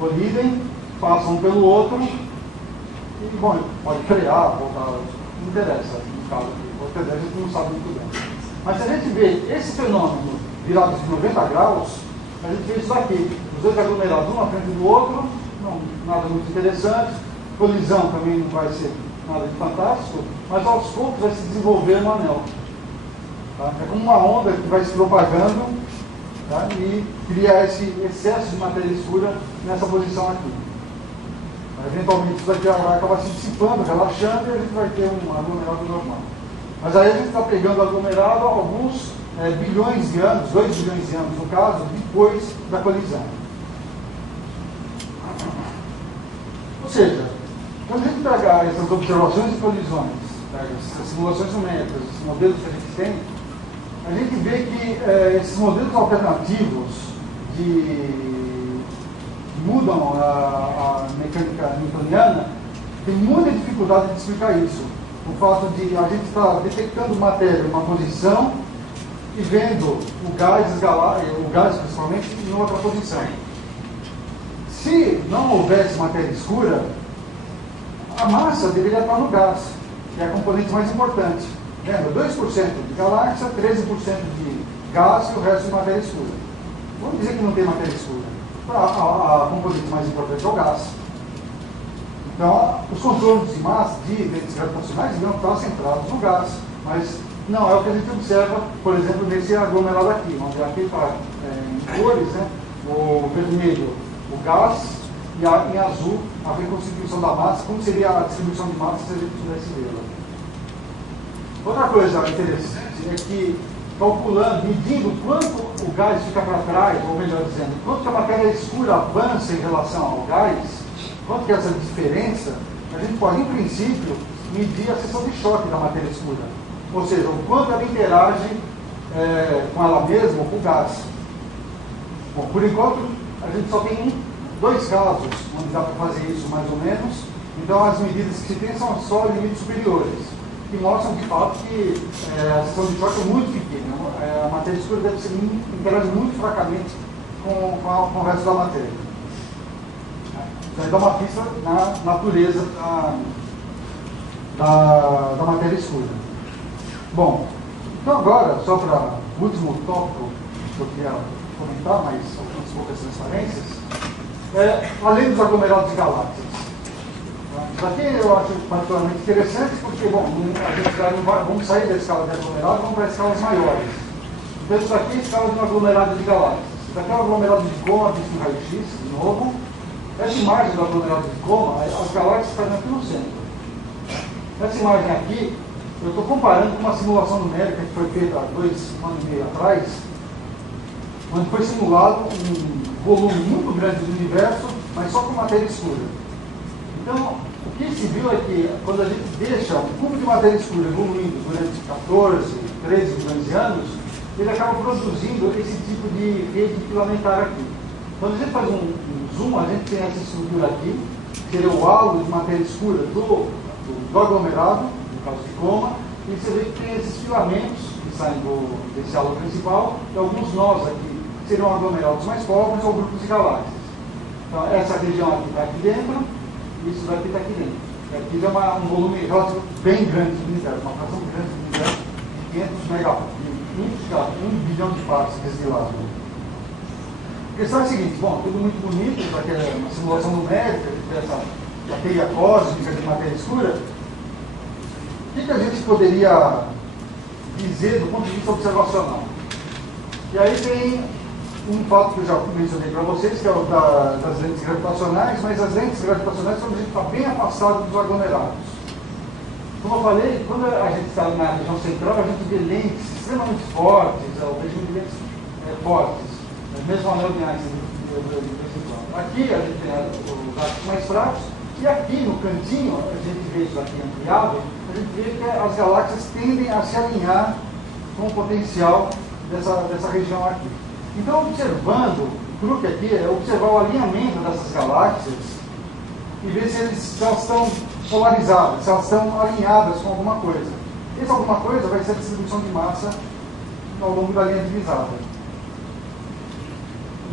colidem, passam um pelo outro, e, bom, pode frear, voltar, não interessa no caso aqui. A gente não sabe muito bem. Mas se a gente vê esse fenômeno virado de 90 graus, a gente vê isso daqui. Os dois aglomerados, um na frente do outro, não, nada muito interessante. Colisão também não vai ser nada de fantástico, mas aos poucos vai se desenvolver no anel. Tá? É como uma onda que vai se propagando, tá? E cria esse excesso de matéria escura nessa posição aqui. Eventualmente isso daqui vai acabar se dissipando, relaxando, e a gente vai ter um aglomerado normal. Mas aí a gente está pegando aglomerado alguns bilhões de anos, 2 bilhões de anos no caso, depois da colisão. Ou seja, quando a gente pega essas observações de colisões, pega essas simulações numéricas, os modelos que a gente tem, a gente vê que esses modelos alternativos que mudam a mecânica newtoniana tem muita dificuldade de explicar isso. O fato de a gente estar detectando matéria em uma posição e vendo o gás principalmente em outra posição. Se não houvesse matéria escura, a massa deveria estar no gás, que é a componente mais importante. Lembra? 2% de galáxia, 13% de gás e o resto de matéria escura. Vamos dizer que não tem matéria escura. A componente mais importante é o gás. Então, os contornos de massa de lentes gravitacionais deviam estar centrados no gás, mas não é o que a gente observa, por exemplo, nesse aglomerado aqui, onde aqui está em cores, né, o vermelho, o gás, e em azul, a reconstituição da massa, como seria a distribuição de massa se a gente pudesse vê-la. Outra coisa interessante é que, calculando, medindo quanto o gás fica para trás, ou melhor dizendo, quanto que a matéria escura avança em relação ao gás, quanto que é essa diferença, a gente pode, em princípio, medir a seção de choque da matéria escura. Ou seja, o quanto ela interage com ela mesma ou com o gás. Bom, por enquanto, a gente só tem dois casos onde dá para fazer isso mais ou menos. Então, as medidas que se tem são só limites superiores, que mostram de fato que a seção de choque é muito pequena. A matéria escura deve ser interage muito fracamente com o resto da matéria. Então, dá uma pista na natureza da matéria escura. Bom, então agora, só para o último tópico que eu queria comentar, mas algumas poucas transparências, além dos aglomerados de galáxias. Isso aqui eu acho particularmente interessante porque, bom, a gente vamos sair da escala de aglomerado e vamos para escalas maiores. Então, isso aqui é a escala de um aglomerado de galáxias. Isso aqui é um aglomerado de goma visto em raio-x, de novo. Essa imagem do aglomerado de goma, as galáxias estão aqui no centro. Essa imagem aqui, eu estou comparando com uma simulação numérica que foi feita há 2 anos e meio atrás, onde foi simulado um volume muito grande do universo, mas só com matéria escura. Então, o que se viu é que quando a gente deixa um cubo de matéria escura evoluindo durante 14, 13 milhões de anos, ele acaba produzindo esse tipo de rede filamentar aqui. Quando a gente faz um zoom, a gente tem essa estrutura aqui, que seria o halo de matéria escura do aglomerado, no caso de goma, e você vê que tem esses filamentos que saem desse halo principal, e alguns nós aqui, que seriam aglomerados mais pobres ou grupos de galáxias. Então, essa região aqui está aqui dentro, e isso daqui está aqui dentro. Aqui é um volume relativo bem grande do universo, uma fração grande do universo, de 500 megapascals, 1 bilhão de partículas de lado. A questão é a seguinte, bom, tudo muito bonito, isso aqui é uma simulação numérica, essa bateria cósmica de matéria escura. O que a gente poderia dizer do ponto de vista observacional? E aí tem um fato que eu já mencionei para vocês, que é o das lentes gravitacionais, mas as lentes gravitacionais são a gente está bem afastado dos aglomerados. Como eu falei, quando a gente está na região central, a gente vê lentes extremamente fortes, o regime de lentes fortes, mesmo anel de Einstein. Aqui a gente tem os átomos mais fracos, e aqui no cantinho, a gente vê isso aqui ampliado, a gente vê que as galáxias tendem a se alinhar com o potencial dessa região aqui. Então, observando, o truque aqui é observar o alinhamento dessas galáxias e ver se elas estão polarizadas, se elas estão alinhadas com alguma coisa. Essa alguma coisa vai ser a distribuição de massa ao longo da linha divisada.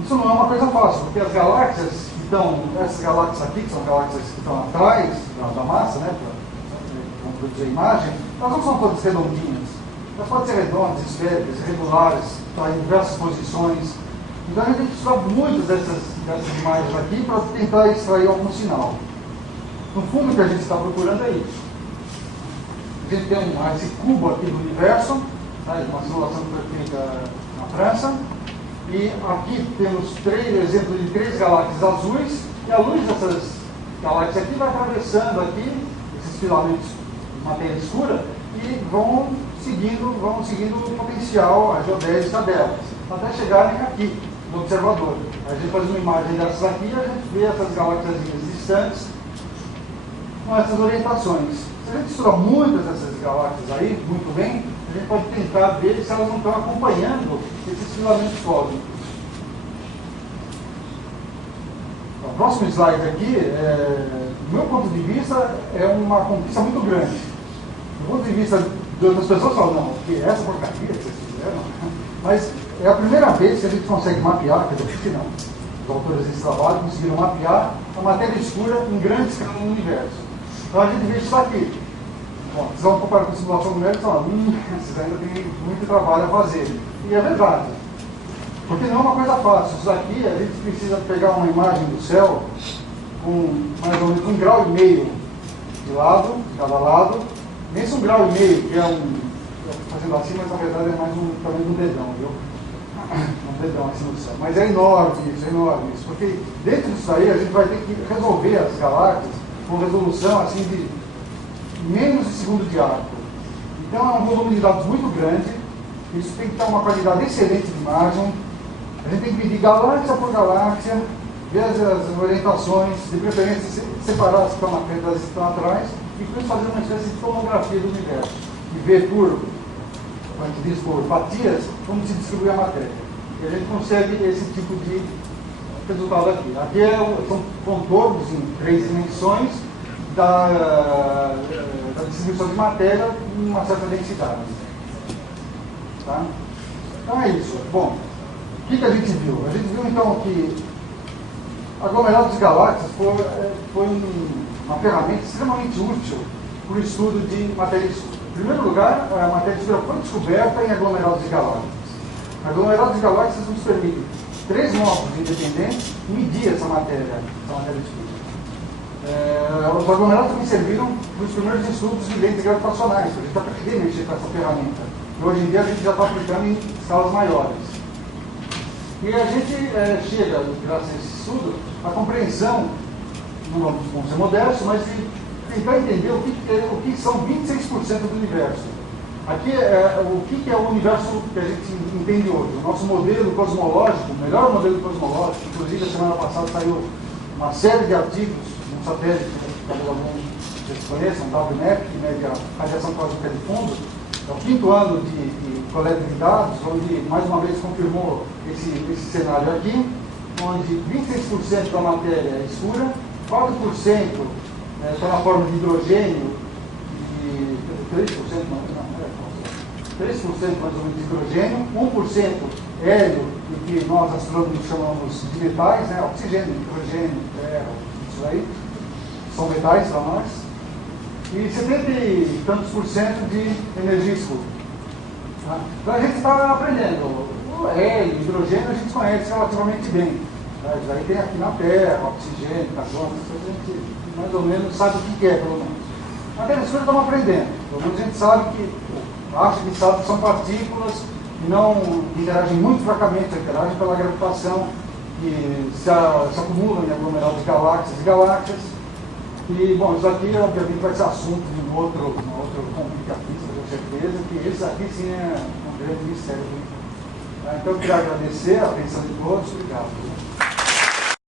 Isso não é uma coisa fácil, porque as galáxias que estão, essas galáxias aqui, que são galáxias que estão atrás da massa, né, para produzir a imagem, elas não são todas redondinhas. Elas podem ser redondas, esféricas, irregulares, em diversas posições. Então a gente tem que estudar muitas dessas imagens aqui para tentar extrair algum sinal. No fundo, o que a gente está procurando é isso. A gente tem esse cubo aqui do universo, uma simulação que foi feita na França, e aqui temos exemplos de 3 galáxias azuis, e a luz dessas galáxias aqui vai atravessando aqui esses filamentos de matéria escura e vão seguindo o potencial, a geodésica delas, até chegarem aqui, no observador. A gente faz uma imagem dessas aqui e a gente vê essas galáxias distantes com essas orientações. Se a gente estuda muitas dessas galáxias aí, muito bem, a gente pode tentar ver se elas não estão acompanhando esses filamentos cósmicos. O próximo slide aqui, do meu ponto de vista, é uma conquista muito grande. Do ponto de vista de outras pessoas, falam, não, porque essa porcaria que vocês fizeram, mas é a primeira vez que a gente consegue mapear, quer dizer, que não, os autores desse trabalho conseguiram mapear a matéria escura em grande escala no universo. Então a gente vê isso aqui. Bom, vocês vão comparar com a simulação numérica e falam, vocês ainda têm muito trabalho a fazer. E é verdade. Porque não é uma coisa fácil. Isso aqui, a gente precisa pegar uma imagem do céu com mais ou menos 1,5 grau de lado, de cada lado. Nesse 1,5 grau, que é fazendo assim, mas na verdade é mais um tamanho de um dedão, viu? Um dedão assim no céu. Mas é enorme isso, porque dentro disso aí a gente vai ter que resolver as galáxias com resolução assim de menos de segundo de arco. Então é um volume de dados muito grande, isso tem que ter uma qualidade excelente de imagem. A gente tem que medir galáxia por galáxia, ver as orientações, de preferência separar as que estão na frente das que estão atrás, e depois fazer uma espécie de tomografia do universo. E ver por fatias como se distribui a matéria. e a gente consegue esse tipo de resultado aqui. Aqui são contornos em 3 dimensões da distribuição de matéria em uma certa densidade. Tá? Então é isso. Bom, o que a gente viu? A gente viu então que aglomerados de galáxias foi uma ferramenta extremamente útil para o estudo de matéria escura. Em primeiro lugar, a matéria escura foi descoberta em aglomerados de galáxias. Aglomerados de galáxias nos permitem 3 módulos independentes medir essa matéria escura. Os aglomerados também serviram para os primeiros estudos de lentes gravitacionais, para a gente aprender a mexer com essa ferramenta. E hoje em dia a gente já está aplicando em escalas maiores. E a gente chega, graças a esse estudo, à compreensão, não vamos ser modestos, mas de tentar entender o que são 26% do universo. Aqui o que é o universo que a gente entende hoje. O nosso modelo cosmológico, o melhor modelo cosmológico, inclusive a semana passada saiu uma série de artigos num satélite que talvez alguns vocês conheçam, WMAP, que mede a radiação cósmica de fundo. É o 5º ano de coleta de dados, onde mais uma vez confirmou esse cenário aqui, onde 26% da matéria é escura, 4% está na forma de hidrogênio, e 3% mais ou menos de hidrogênio, 1% hélio, o que nós astrônomos chamamos de metais, né? Oxigênio, hidrogênio, terra, isso aí, são metais para nós, e 70 e tantos por cento de energia escura. Tá? Então a gente está aprendendo. O hélio, o hidrogênio a gente conhece relativamente bem. Tá? Isso aí tem aqui na Terra, oxigênio, carbono, a gente mais ou menos sabe o que é, pelo menos. A matéria escura estamos aprendendo. Pelo menos a gente sabe acha que sabe que são partículas que não interagem muito fracamente, interagem pela gravitação, que se acumulam em aglomerados de galáxias e galáxias. E, bom, isso aqui obviamente vai ser assunto de um outro complicatista, com certeza, que esse aqui sim é um grande mistério. Então, eu queria agradecer a atenção de todos. Obrigado.